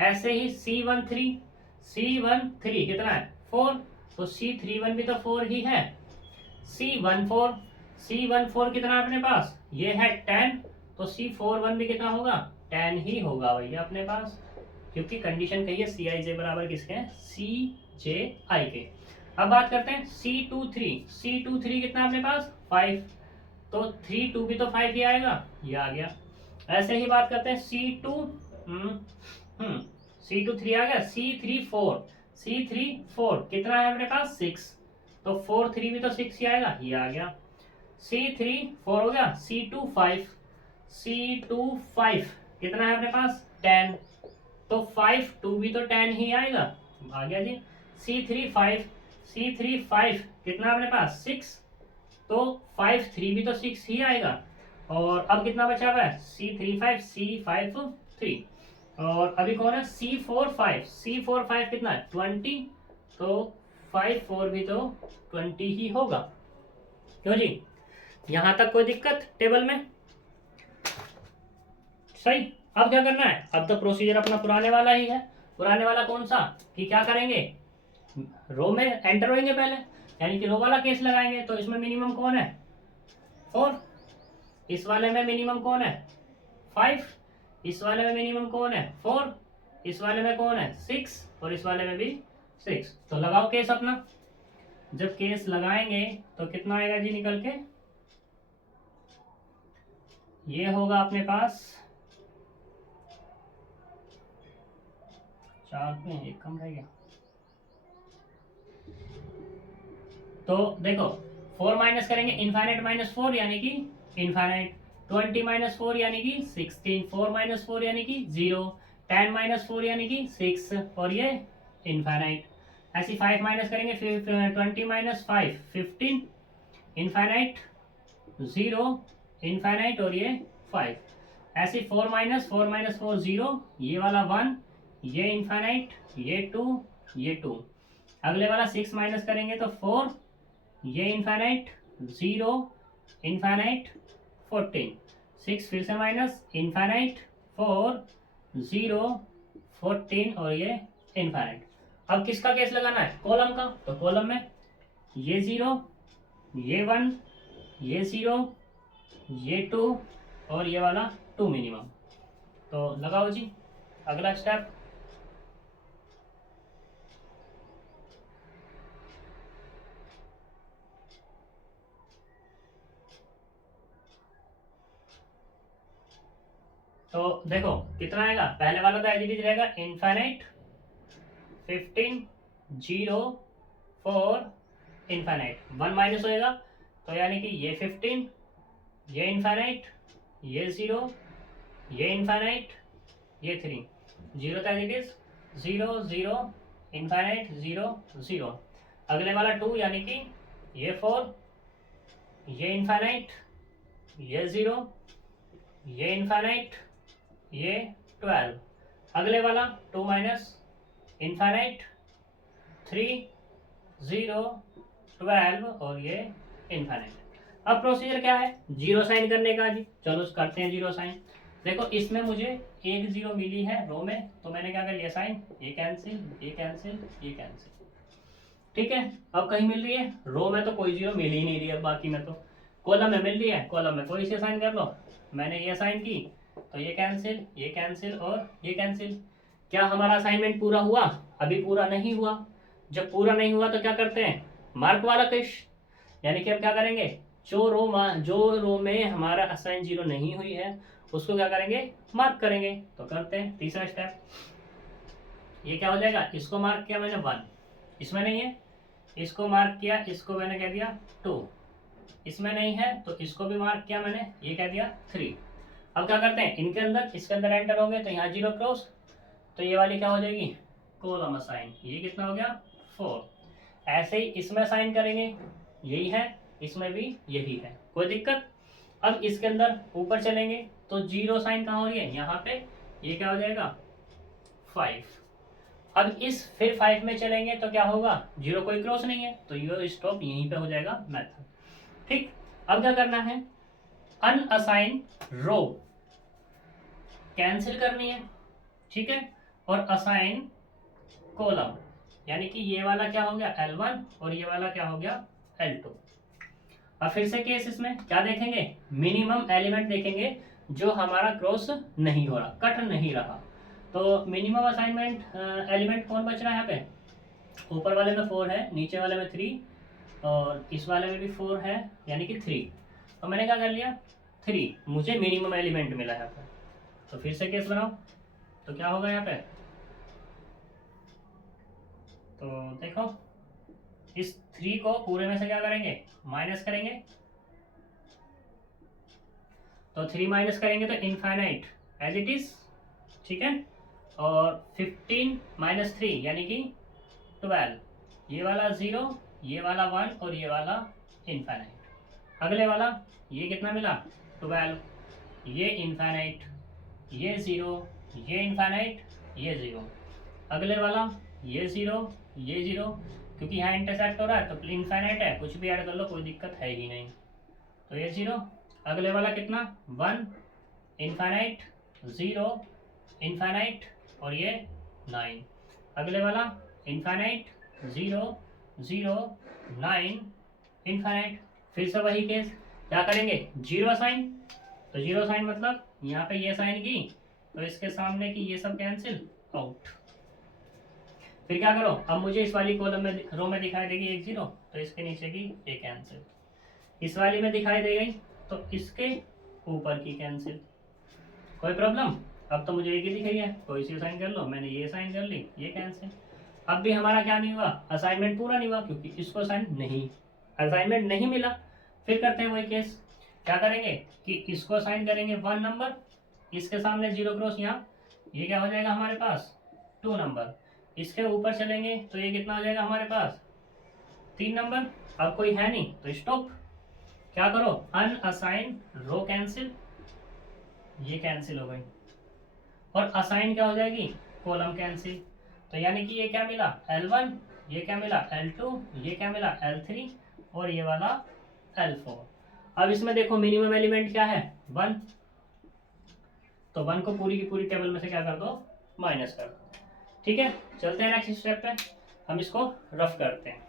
ऐसे ही C13, C13 कितना है? 4, तो C31 भी तो 4 ही है। C14, C14 कितना है अपने पास? ये है 10, तो C41 भी कितना होगा? 10 ही होगा भैया अपने पास, क्योंकि कंडीशन कही है Cij बराबर किसके हैं? Cji के। अब बात करते हैं C23, C23 कितना है अपने पास? 5, तो 32 भी तो 5 ही आएगा, ये आ गया। ऐसे ही बात करते हैं C2, C23 आ गया। C34, C34 कितना है अपने पास? 6, तो 4 3 भी तो 6 ही आएगा, ये आ गया। C34 हो गया। C25, C25 कितना है अपने पास? 10, तो 5 2 भी तो 10 ही आएगा, आ गया जी। C35, C35 कितना अपने पास? 6, तो 5 3 भी तो 6 ही आएगा। और अब कितना बचा हुआ है? C35, C53 और अभी कौन है? C45, C45 कितना है? 20, तो 5 4 भी तो 20 ही होगा। क्यों जी? यहां तक कोई दिक्कत टेबल में? सही। अब क्या करना है? अब तो प्रोसीजर अपना पुराने वाला ही है। पुराने वाला कौन सा? कि क्या करेंगे? रो में एंटर होंगे पहले, यानी कि रो वाला केस लगाएंगे। तो इसमें मिनिमम कौन है? 4। इस वाले में मिनिमम कौन है? 5। इस वाले में मिनिमम कौन है? 4। इस वाले में कौन है? 6 और इस वाले में भी 6। तो लगाओ केस अपना। जब केस लगाएंगे तो कितना आएगा जी निकल के? ये होगा अपने पास 4 में 1 कम रह गया। तो देखो 4 माइनस करेंगे, इनफाइनाइट माइनस 4 यानी कि इनफाइनाइट, 20 माइनस 4 यानी कि 16, 4 माइनस 4 यानी कि 0, 10 माइनस 4 यानी कि 6 और ये इनफाइनाइट। ऐसे 5 माइनस करेंगे, फिर 20 माइनस 5 15, इनफाइनाइट, 0, इनफाइनाइट और ये 5। ऐसे 4 माइनस 4 0, ये वाला 1, ये इनफाइनाइट, ये 2, ये 2। अगले वाला 6 माइनस करेंगे तो 4, ये इनफाइनाइट, 0, इनफाइनाइट, 14, 6 फिर से माइनस, इनफाइनाइट, 4, 0, 14 और ये इनफाइनाइट। अब किसका केस लगाना है? कॉलम का। तो कॉलम में ये 0, ये 1, ये 0, ये 2 और ये वाला 2 मिनिमम। तो लगाओ जी अगला स्टेप। तो देखो कितना आएगा? पहले वाला तो एज इट इज रहेगा, इनफाइनाइट, 15, 0, 4, इनफाइनाइट। 1 माइनस होएगा तो यानी कि ये 15, ये इनफाइनाइट, ये 0, ये इनफाइनाइट, ये 3, 0 तो एज इट इज 0, 0, इनफाइनाइट, 0, 0। अगले वाला 2 यानी कि ये 4, ये इनफाइनाइट, ये 0, ये इनफाइनाइट, ये 12। अगले वाला 2 माइनस, इनफाइनाइट, 3, 0, 12 और ये इनफाइनाइट। अब प्रोसीजर क्या है? जीरो साइन करने का जी। चलो करते हैं जीरो साइन। देखो इसमें मुझे एक जीरो मिली है रो में, तो मैंने क्या कर लिया साइन, ये कैंसिल, ये कैंसिल, ये कैंसिल। ठीक है। अब कहीं मिल रही है? रो में तो कोई जीरो मिल ही नहीं रही है, बाकी में तो कॉलम में मिल रही है, कॉलम में कोई से साइन कर लो। मैंने ये साइन की तो ये कैंसिल, ये कैंसिल और ये कैंसिल। क्या हमारा असाइनमेंट पूरा हुआ? अभी पूरा नहीं हुआ। जब पूरा नहीं हुआ तो क्या करते हैं? मार्क वाला केस। यानी कि अब क्या करेंगे? जो रो में हमारा असाइन जीरो नहीं हुई है उसको क्या करेंगे? मार्क करेंगे। तो करते हैं तीसरा स्टेप। ये क्या हो जाएगा? इसको मार्क किया मैंने 1, इसमें नहीं है, इसको मार्क किया, इसको मैंने कह दिया 2, इसमें नहीं है तो इसको भी मार्क किया मैंने, ये कह दिया 3। अब क्या करते हैं, इनके अंदर इसके अंदर एंटर होंगे तो यहाँ 0 क्रॉस, तो ये वाली क्या हो जाएगी, कॉलम असाइन। ये कितना हो गया 4। ऐसे ही इसमें असाइन करेंगे, यही है, इसमें भी यही है, कोई दिक्कत। अब इसके अंदर ऊपर चलेंगे तो 0 साइन कहाँ हो रही है, यहाँ पे, ये क्या हो जाएगा 5। अब इस फिर 5 में चलेंगे तो क्या होगा, 0 कोई क्रॉस नहीं है, तो ये स्टॉप यहीं पे हो जाएगा मेथड। ठीक, अब क्या करना है, अनअसाइन रो कैंसिल करनी है, ठीक है, और असाइन कॉलम, यानी कि ये वाला क्या हो गया L1 और ये वाला क्या हो गया L2। अब फिर से केस इसमें क्या देखेंगे, मिनिमम एलिमेंट देखेंगे जो हमारा क्रॉस नहीं हो रहा, कट नहीं रहा। तो मिनिमम असाइनमेंट एलिमेंट कौन बच रहा है यहाँ पे, ऊपर वाले में 4 है, नीचे वाले में 3 और इस वाले में भी 4 है, यानी कि 3। तो मैंने क्या कर लिया 3, मुझे मिनिमम एलिमेंट मिला है यहाँ पे। तो फिर से केस बनाओ, तो क्या होगा यहाँ पे, तो देखो इस 3 को पूरे में से क्या करेंगे, माइनस करेंगे। तो 3 माइनस करेंगे तो इनफाइनाइट एज इट इज, ठीक है। और 15 माइनस 3 यानी कि 12, ये वाला 0, ये वाला 1 और ये वाला इनफाइनाइट। अगले वाला ये कितना मिला 12, ये इनफाइनाइट, ये 0, ये इनफाइनाइट, ये 0। अगले वाला ये 0, ये 0, क्योंकि यहाँ इंटरसेक्ट हो रहा है तो इनफाइनाइट है, कुछ भी ऐड कर लो कोई दिक्कत है ही नहीं, तो ये 0। अगले वाला कितना 1, इनफाइनाइट, 0, इनफाइनाइट और ये 9। अगले वाला इनफाइनाइट, 0, 0, 9, इनफाइनाइट। फिर से वही केस, क्या करेंगे 0 साइन, तो 0 साइन मतलब यहाँ पे ये साइन की तो इसके सामने की ये सब कैंसिल आउट। फिर क्या करो, अब मुझे इस वाली कॉलम में रो में दिखाई देगी 1 0, तो इसके नीचे की ये कैंसिल। इस वाली में दिखाई दे गई तो इसके ऊपर की कैंसिल, कोई प्रॉब्लम। अब तो मुझे एक ही दिख रही है, कोई सी साइन कर लो, मैंने ये साइन कर ली, ये कैंसिल। अब भी हमारा क्या नहीं हुआ, असाइनमेंट पूरा नहीं हुआ, क्योंकि इसको असाइनमेंट नहीं मिला। फिर करते हैं वही केस, क्या करेंगे कि इसको साइन करेंगे 1 नंबर, इसके सामने 0 क्रॉस, यहाँ ये क्या हो जाएगा हमारे पास 2 नंबर। इसके ऊपर चलेंगे तो ये कितना हो जाएगा हमारे पास 3 नंबर। अब कोई है नहीं तो स्टॉप, क्या करो अनअसाइन रो कैंसिल, ये कैंसिल हो गई, और असाइन क्या हो जाएगी कॉलम कैंसिल। तो यानी कि ये क्या मिला L1, ये क्या मिला L2, ये क्या मिला L3 और ये वाला L4। अब इसमें देखो मिनिमम एलिमेंट क्या है 1, तो 1 को पूरी की पूरी टेबल में से क्या कर दो माइनस कर दो। ठीक है, चलते हैं नेक्स्ट स्टेप पे, हम इसको रफ करते हैं।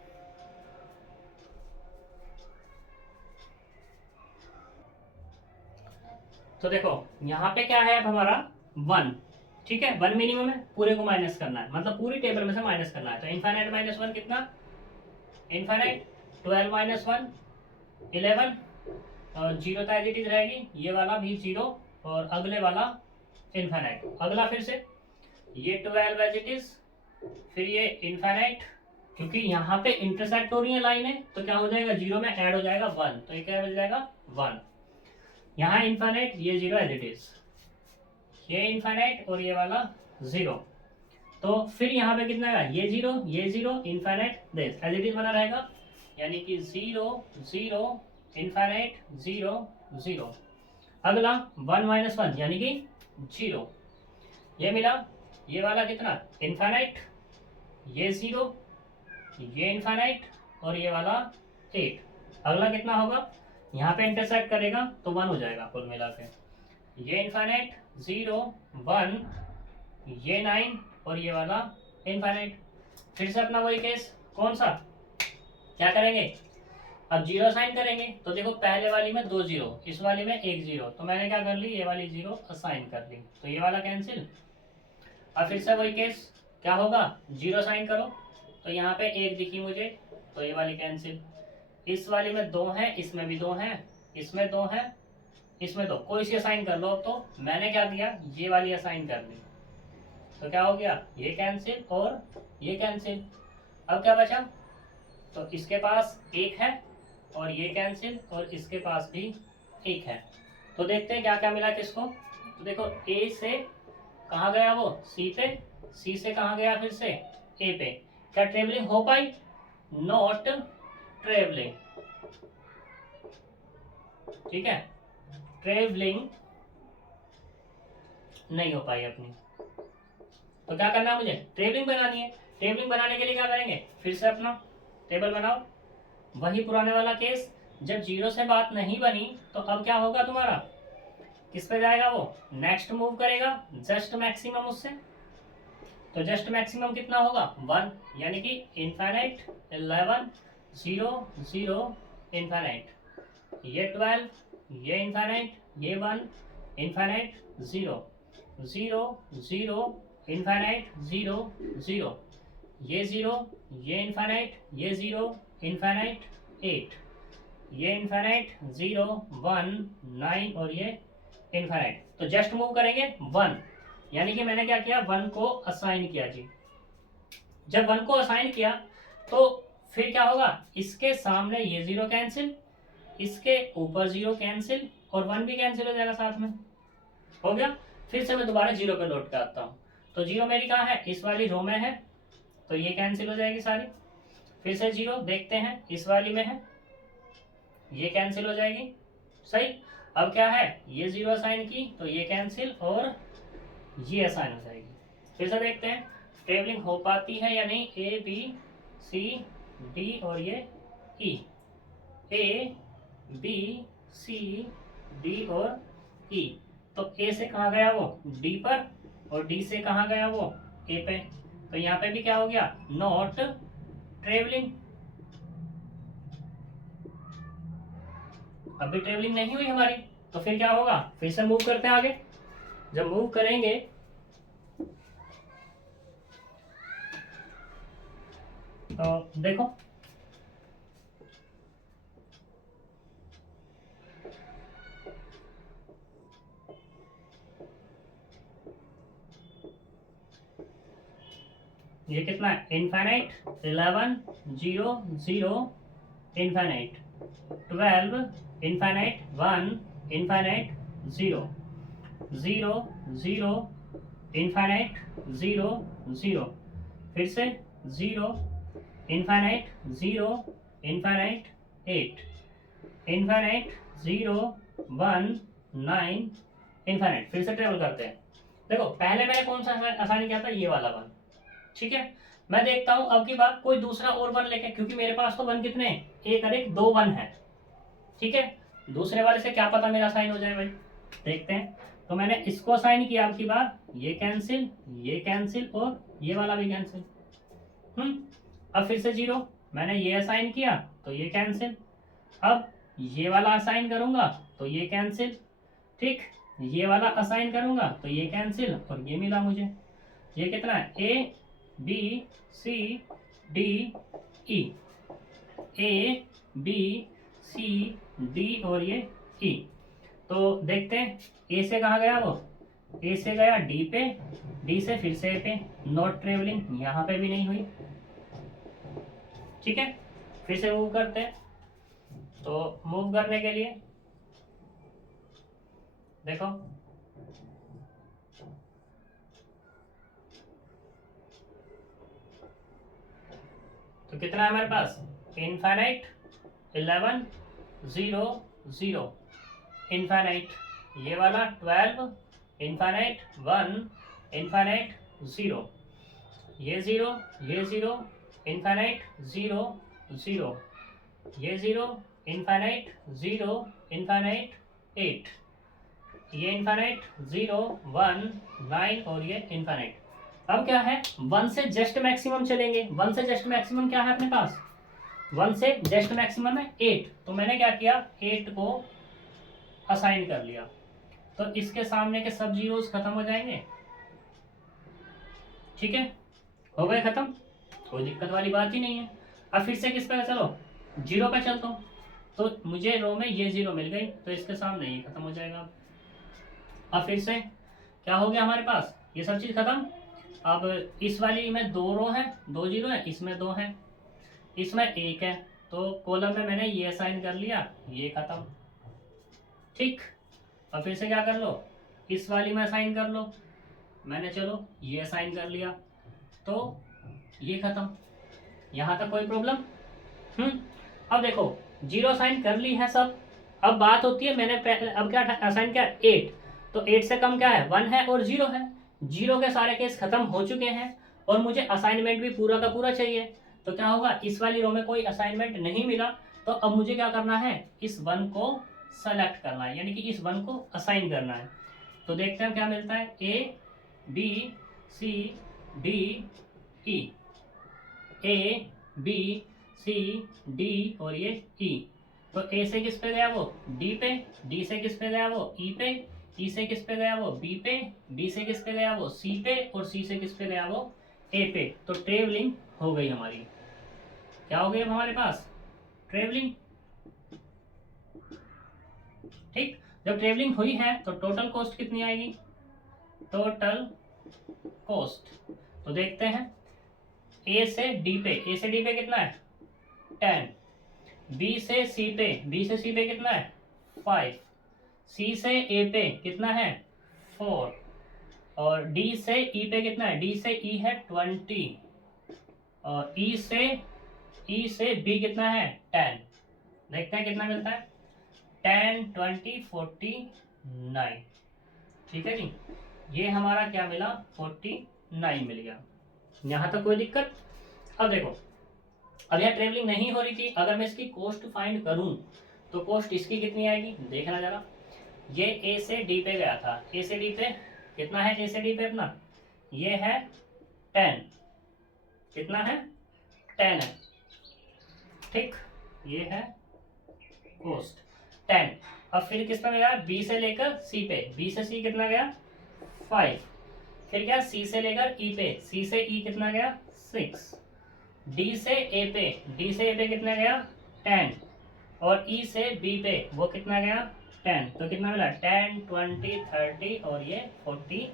तो देखो यहाँ पे क्या है अब हमारा 1, ठीक है, 1 मिनिमम है, पूरे को माइनस करना है, मतलब पूरी टेबल में से माइनस करना है। तो इनफाइनाइट माइनस 1 कितना, इनफाइनाइट 12 माइनस 1 11, और 0 तो एज इट इज रहेगी, ये वाला भी 0 और अगले वाला इनफाइनाइट। अगला फिर से ये 12 एज इट इज, फिर ये इनफाइनाइट, क्योंकि यहाँ पे इंटरसेक्ट हो रही है लाइनें तो क्या हो जाएगा 0 में ऐड हो जाएगा 1, तो ये क्या मिल जाएगा 1। यहाँ इनफाइनाइट, ये 0 एज इट इज, ये इनफाइनाइट और ये वाला 0। तो फिर यहाँ पे कितना है, ये 0, ये 0, infinite this as it is बना रहेगा, यानी कि 0 0 इनफाइनाइट 0 0। अगला 1 माइनस 1 यानी कि 0, ये मिला, ये वाला कितना इनफाइनाइट, ये 0, ये इनफाइनाइट और ये वाला 8। अगला कितना होगा, यहाँ पे इंटरसेक्ट करेगा तो 1 हो जाएगा कुल मिला के, ये इनफाइनाइट 0 1, ये 9 और ये वाला इनफाइनाइट। फिर से अपना वही केस, कौन सा, क्या करेंगे अब 0 साइन करेंगे। तो देखो पहले वाली में 2 0, इस वाली में 1 0, तो मैंने क्या कर ली, ये वाली 0 असाइन कर ली, तो ये वाला कैंसिल। अब फिर से वही केस, क्या होगा 0 साइन करो, तो यहाँ पे 1 दिखी मुझे, तो ये वाली कैंसिल। इस वाली में 2 है, इसमें भी 2 है, इसमें 2 है, इसमें 2, कोई सी असाइन कर लो। तो मैंने क्या किया, ये वाली असाइन कर ली, तो क्या हो गया ये कैंसिल और ये कैंसिल। अब क्या बचा, तो इसके पास 1 है और ये कैंसिल और इसके पास भी 1 है, तो देखते हैं क्या क्या मिला किसको। तो देखो ए से कहाँ गया वो, सी पे, सी से कहाँ गया फिर से ए पे। क्या ट्रेवलिंग हो पाई? Not travelling. ठीक है, ट्रेवलिंग नहीं हो पाई अपनी। तो क्या करना है मुझे, ट्रेवलिंग बनानी है। ट्रेवलिंग बनाने के लिए क्या करेंगे, फिर से अपना टेबल बनाओ, वही पुराने वाला केस। जब जीरो से बात नहीं बनी तो अब क्या होगा तुम्हारा, किस पे जाएगा वो, नेक्स्ट मूव करेगा जस्ट मैक्सिमम उससे। तो जस्ट मैक्सिमम कितना होगा, 1, यानी कि इनफाइनाइट 11 0 0 इनफाइनाइट, ये 12, ये इनफाइनाइट, ये 1 इनफाइनाइट 0 0 0 इनफाइनाइट 0 0, ये 0, ये इनफाइनाइट, ये 0 इनफाइनाइट 8, ये इनफाइनाइट 0 1 9 और ये इनफाइनाइट। तो जस्ट मूव करेंगे 1, यानी कि मैंने क्या किया, 1 को असाइन किया जी। जब 1 को असाइन किया तो फिर क्या होगा, इसके सामने ये 0 कैंसिल, इसके ऊपर 0 कैंसिल और 1 भी कैंसिल हो जाएगा साथ में। हो गया। फिर से मैं दोबारा 0 पे लौट के आता हूँ। तो 0 मेरी कहाँ है, इस वाली रो में है, तो ये कैंसिल हो जाएगी सारी। फिर से 0 देखते हैं, इस वाली में है, ये कैंसिल हो जाएगी। सही। अब क्या है, ये 0 असाइन की तो ये कैंसिल और ये असाइन हो जाएगी। फिर से देखते हैं ट्रेवलिंग हो पाती है या नहीं, ए बी सी डी और ये ई, ए बी सी डी और ई। तो ए से कहाँ गया वो, डी पर, और डी से कहाँ गया वो, ए पे। तो यहाँ पे भी क्या हो गया, नॉट ट्रेवलिंग। अभी ट्रेवलिंग नहीं हुई हमारी, तो फिर क्या होगा, फिर से मूव करते हैं आगे। जब मूव करेंगे तो देखो ये कितना है, infinite 11 0 0 infinite 12 infinite 1 infinite 0 0 0 infinite 0 0, फिर से 0 इनफाइनाइट 0 इनफाइनाइट 8 इनफाइनाइट 0 1 9 इनफाइनाइट। फिर से ट्रेवल करते हैं। देखो पहले मैंने कौन सा असाइन किया था, ये वाला 1। ठीक है, मैं देखता हूं अब की बात कोई दूसरा और 1 लेके, क्योंकि मेरे पास तो 1 कितने, एक और एक 2 1 है। ठीक है, दूसरे वाले से क्या पता मेरा साइन हो जाए भाई, देखते हैं। तो मैंने इसको साइन किया, अब की बात ये कैंसिल और ये वाला भी कैंसिल। अब फिर से 0, मैंने ये असाइन किया तो ये कैंसिल। अब ये वाला असाइन करूंगा तो ये कैंसिल। ठीक, ये वाला असाइन करूंगा तो ये कैंसिल और ये मिला मुझे। ये कितना है, A B C D E, A B C D और ये ई। तो देखते हैं ए से कहाँ गया वो, ए से गया डी पे, डी से फिर से ए पे, नॉट ट्रेवलिंग यहाँ पे भी नहीं हुई। ठीक है, फिर से मूव करते हैं। तो मूव करने के लिए देखो तो कितना है हमारे पास, इनफाइनाइट 11 0 0 इनफाइनाइट, ये वाला 12 इनफाइनाइट 1 इनफाइनाइट 0, ये 0 इनफाइनाइट 0 0, ये 0 इनफाइनाइट 0 इनफाइनाइट 8, ये इनफाइनाइट 0 1 9 और ये इनफाइनाइट। अब क्या है, 1 से जस्ट मैक्सिमम चलेंगे। 1 से जस्ट मैक्सिमम क्या है अपने पास, 1 से जस्ट मैक्सिमम है 8। तो मैंने क्या किया, 8 को असाइन कर लिया। तो इसके सामने के सब जीरोस खत्म हो जाएंगे। ठीक है, हो गए खत्म, कोई दिक्कत वाली बात ही नहीं है। अब फिर से किस पे चलो, 0 पे चलता हूँ। तो मुझे रो में ये 0 मिल गई, तो इसके सामने ये खत्म हो जाएगा। अब फिर से क्या हो गया हमारे पास, ये सब चीज खत्म। अब इस वाली में 2 रो है, 2 0 है, इसमें 2 है, इसमें 1 है। तो कॉलम में मैंने ये असाइन कर लिया, ये खत्म। ठीक, और फिर से क्या कर लो, इस वाली में असाइन कर लो। मैंने चलो ये असाइन कर लिया, तो ये खत्म, यहाँ तक कोई प्रॉब्लम। अब देखो जीरो असाइन कर ली है सब। अब बात होती है मैंने अब क्या असाइन किया 8, तो 8 से कम क्या है 1 है और 0 है। जीरो के सारे केस खत्म हो चुके हैं और मुझे असाइनमेंट भी पूरा का पूरा चाहिए। तो क्या होगा, इस वाली रो में कोई असाइनमेंट नहीं मिला, तो अब मुझे क्या करना है, इस 1 को सेलेक्ट करना है, यानी कि इस 1 को असाइन करना है। तो देखते हैं क्या मिलता है, A B C D E, A B C D और ये ई। तो ए से किस पे गया वो डी पे, डी से किस पे गया वो ई पे, ई से किस पे गया वो बी पे, बी से किस पे गया वो सी पे, और सी से किस पे गया वो ए पे। तो ट्रेवलिंग हो गई हमारी। क्या हो गई अब हमारे पास, ट्रेवलिंग। ठीक, जब ट्रेवलिंग हुई है तो टोटल कॉस्ट कितनी आएगी, टोटल कॉस्ट। तो देखते हैं ए से डी पे, ए से डी पे कितना है 10, बी से सी पे, बी से सी पे कितना है 5, सी से ए पे कितना है 4, और डी से ई पे कितना है, डी से ई है 20, और ई से बी कितना है 10। देखते हैं कितना मिलता है, 10 20 49। ठीक है जी, ये हमारा क्या मिला 49 मिल गया। यहाँ तक कोई दिक्कत। अब देखो, अब यह ट्रेवलिंग नहीं हो रही थी, अगर मैं इसकी कॉस्ट फाइंड करूं तो कॉस्ट इसकी कितनी आएगी, देखना जरा। ये ए से डी पे गया था, ए से डी पे कितना है, ए से डी पे अपना ये है 10, कितना है 10 है। ठीक, ये है कॉस्ट 10। अब फिर किस पे गया, बी से लेकर सी पे, बी से सी कितना गया 5, फिर क्या सी से लेकर ई पे, सी से ई कितना गया 6, डी से ए पे, डी से ए पे कितना गया 10, और ई से बी पे वो कितना गया 10। तो कितना मिला 10 20 30 और ये 41।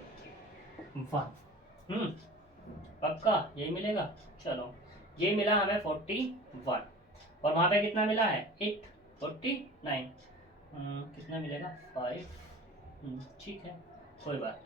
पक्का यही मिलेगा। चलो ये मिला हमें 41, और वहां पे कितना मिला है 8 49। कितना मिलेगा 5। ठीक है, कोई बात।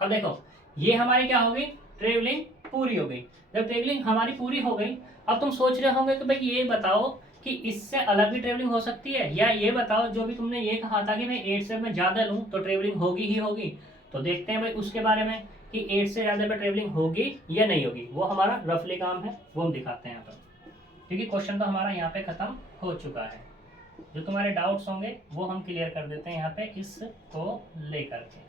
अब देखो ये हमारी क्या हो गई, ट्रेवलिंग पूरी हो गई। जब ट्रेवलिंग हमारी पूरी हो गई, अब तुम सोच रहे होंगे कि भाई ये बताओ कि इससे अलग भी ट्रेवलिंग हो सकती है, या ये बताओ जो भी तुमने ये कहा था कि मैं 8 से मैं ज़्यादा लूँ तो ट्रेवलिंग होगी ही होगी। तो देखते हैं भाई उसके बारे में कि 8 से ज़्यादा पे ट्रेवलिंग होगी या नहीं होगी। वो हमारा रफली काम है, वो हम दिखाते हैं यहाँ पर, क्योंकि क्वेश्चन तो हमारा यहाँ पे ख़त्म हो चुका है। जो तुम्हारे डाउट्स होंगे वो हम क्लियर कर देते हैं यहाँ पे इसको लेकर के।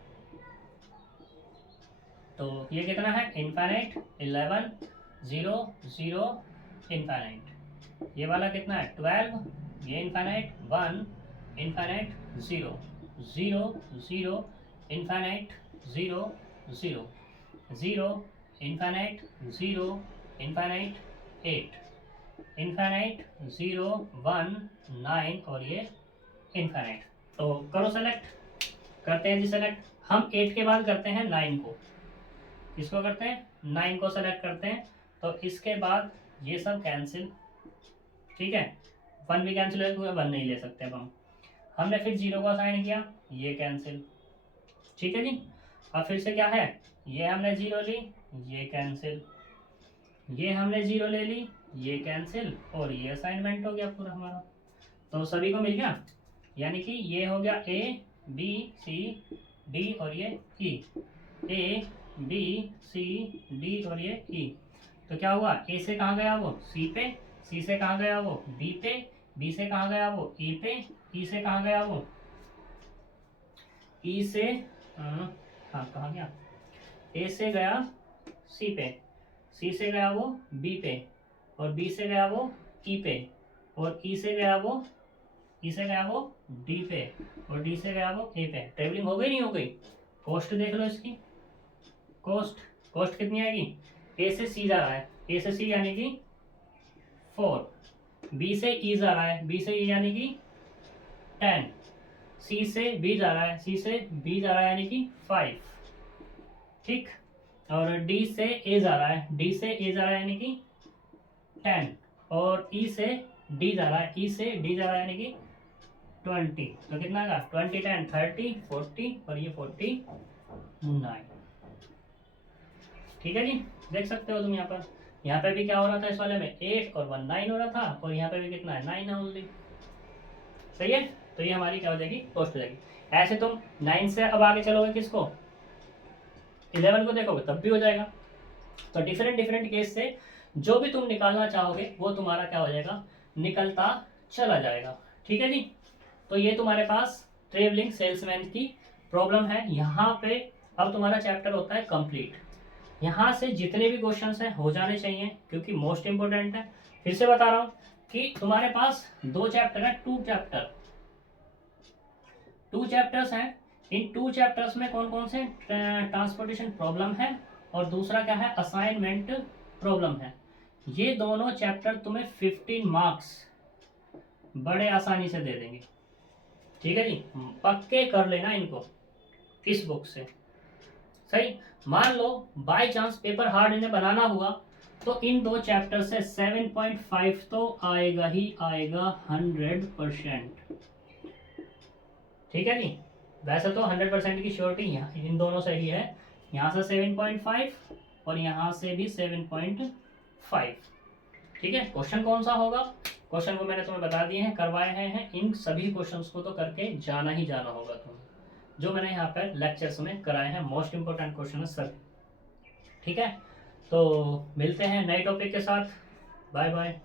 तो ये कितना है इनफाइनाइट 11 0 0 इनफाइनाइट। ये वाला कितना है 12, ये infinite 1 infinite 0 0 0 infinite 0 0 0 infinite 0 infinite 8 infinite 0 1 9 और ये इनफाइनाइट। तो करो सेलेक्ट, करते हैं जी सेलेक्ट। हम 8 के बाद करते हैं 9 को, किसको करते हैं 9 को सेलेक्ट करते हैं। तो इसके बाद ये सब कैंसिल, ठीक है 1 भी कैंसिल है, क्योंकि 1 नहीं ले सकते अब हम। हमने फिर 0 को असाइन किया, ये कैंसिल, ठीक है जी। अब फिर से क्या है, ये हमने 0 ली, ये कैंसिल, ये हमने 0 ले ली, ये कैंसिल, और ये असाइनमेंट हो गया पूरा हमारा। तो सभी को मिल गया, यानी कि ये हो गया ए बी सी डी और ये ई, ए बी सी डी और ये ई। तो क्या हुआ, ए से कहाँ गया वो सी पे, सी से कहाँ गया वो बी पे, बी से कहाँ गया वो ई पे, ई से कहाँ गया वो ई से हाँ कहाँ गया, ए से गया सी पे, सी से गया वो बी पे, और बी से गया वो ई पे, और ई से गया वो डी पे, और डी से गया वो ए पे। ट्रेवलिंग हो गई नहीं हो गई। कॉस्ट देख लो इसकी, कॉस्ट कितनी आएगी, ए से सी जा रहा है, ए से सी यानी कि 4, बी से ई जा रहा है, बी से ई यानी कि 10, सी से बी जा रहा है, सी से बी जा रहा है यानी कि 5, ठीक, और डी से ए जा रहा है, डी से ए जा रहा है यानी कि 10, और ई से डी जा रहा है, ई से डी जा रहा है यानी कि 20, तो कितना आएगा 20 10 30 40 और ये 49। ठीक है जी, देख सकते हो तुम यहाँ पे भी क्या हो रहा था इस वाले में 8 और 1 9 हो रहा था, और यहाँ पे भी कितना है 9 है ओनली। सही है, तो ये हमारी क्या हो जाएगी पोस्ट हो जाएगी। ऐसे तुम 9 से अब आगे चलोगे किसको 11 को देखोगे तब भी हो जाएगा। तो डिफरेंट डिफरेंट केस से जो भी तुम निकालना चाहोगे वो तुम्हारा क्या हो जाएगा निकलता चला जाएगा। ठीक है जी, तो ये तुम्हारे पास ट्रेवलिंग सेल्समैन की प्रॉब्लम है। यहाँ पे अब तुम्हारा चैप्टर होता है कंप्लीट। यहाँ से जितने भी क्वेश्चंस हैं हो जाने चाहिए क्योंकि मोस्ट इंपोर्टेंट है। फिर से बता रहा हूँ कि तुम्हारे पास 2 चैप्टर है, 2 चैप्टर्स हैं। इन 2 चैप्टर्स में कौन कौन से ट्रांसपोर्टेशन प्रॉब्लम है और दूसरा क्या है असाइनमेंट प्रॉब्लम है। ये दोनों चैप्टर तुम्हें 15 मार्क्स बड़े आसानी से दे देंगे। ठीक है जी, पक्के कर लेना इनको इस बुक से। सही, मान लो बाय चांस पेपर हार्ड इन्हें बनाना हुआ तो इन 2 चैप्टर से 7.5 तो आएगा ही आएगा 100%। ठीक है जी, वैसे तो 100% की श्योरिटी यहाँ इन दोनों से ही है, यहाँ से 7.5 और यहाँ से भी 7.5। ठीक है, क्वेश्चन कौन सा होगा क्वेश्चन को मैंने तुम्हें बता दिए हैं, करवाए हैं। इन सभी क्वेश्चंस को तो करके जाना ही जाना होगा तुम्हें, जो मैंने यहाँ पर लेक्चर्स में कराए हैं। मोस्ट इंपोर्टेंट क्वेश्चन है सर। ठीक है, तो मिलते हैं नए टॉपिक के साथ। Bye bye.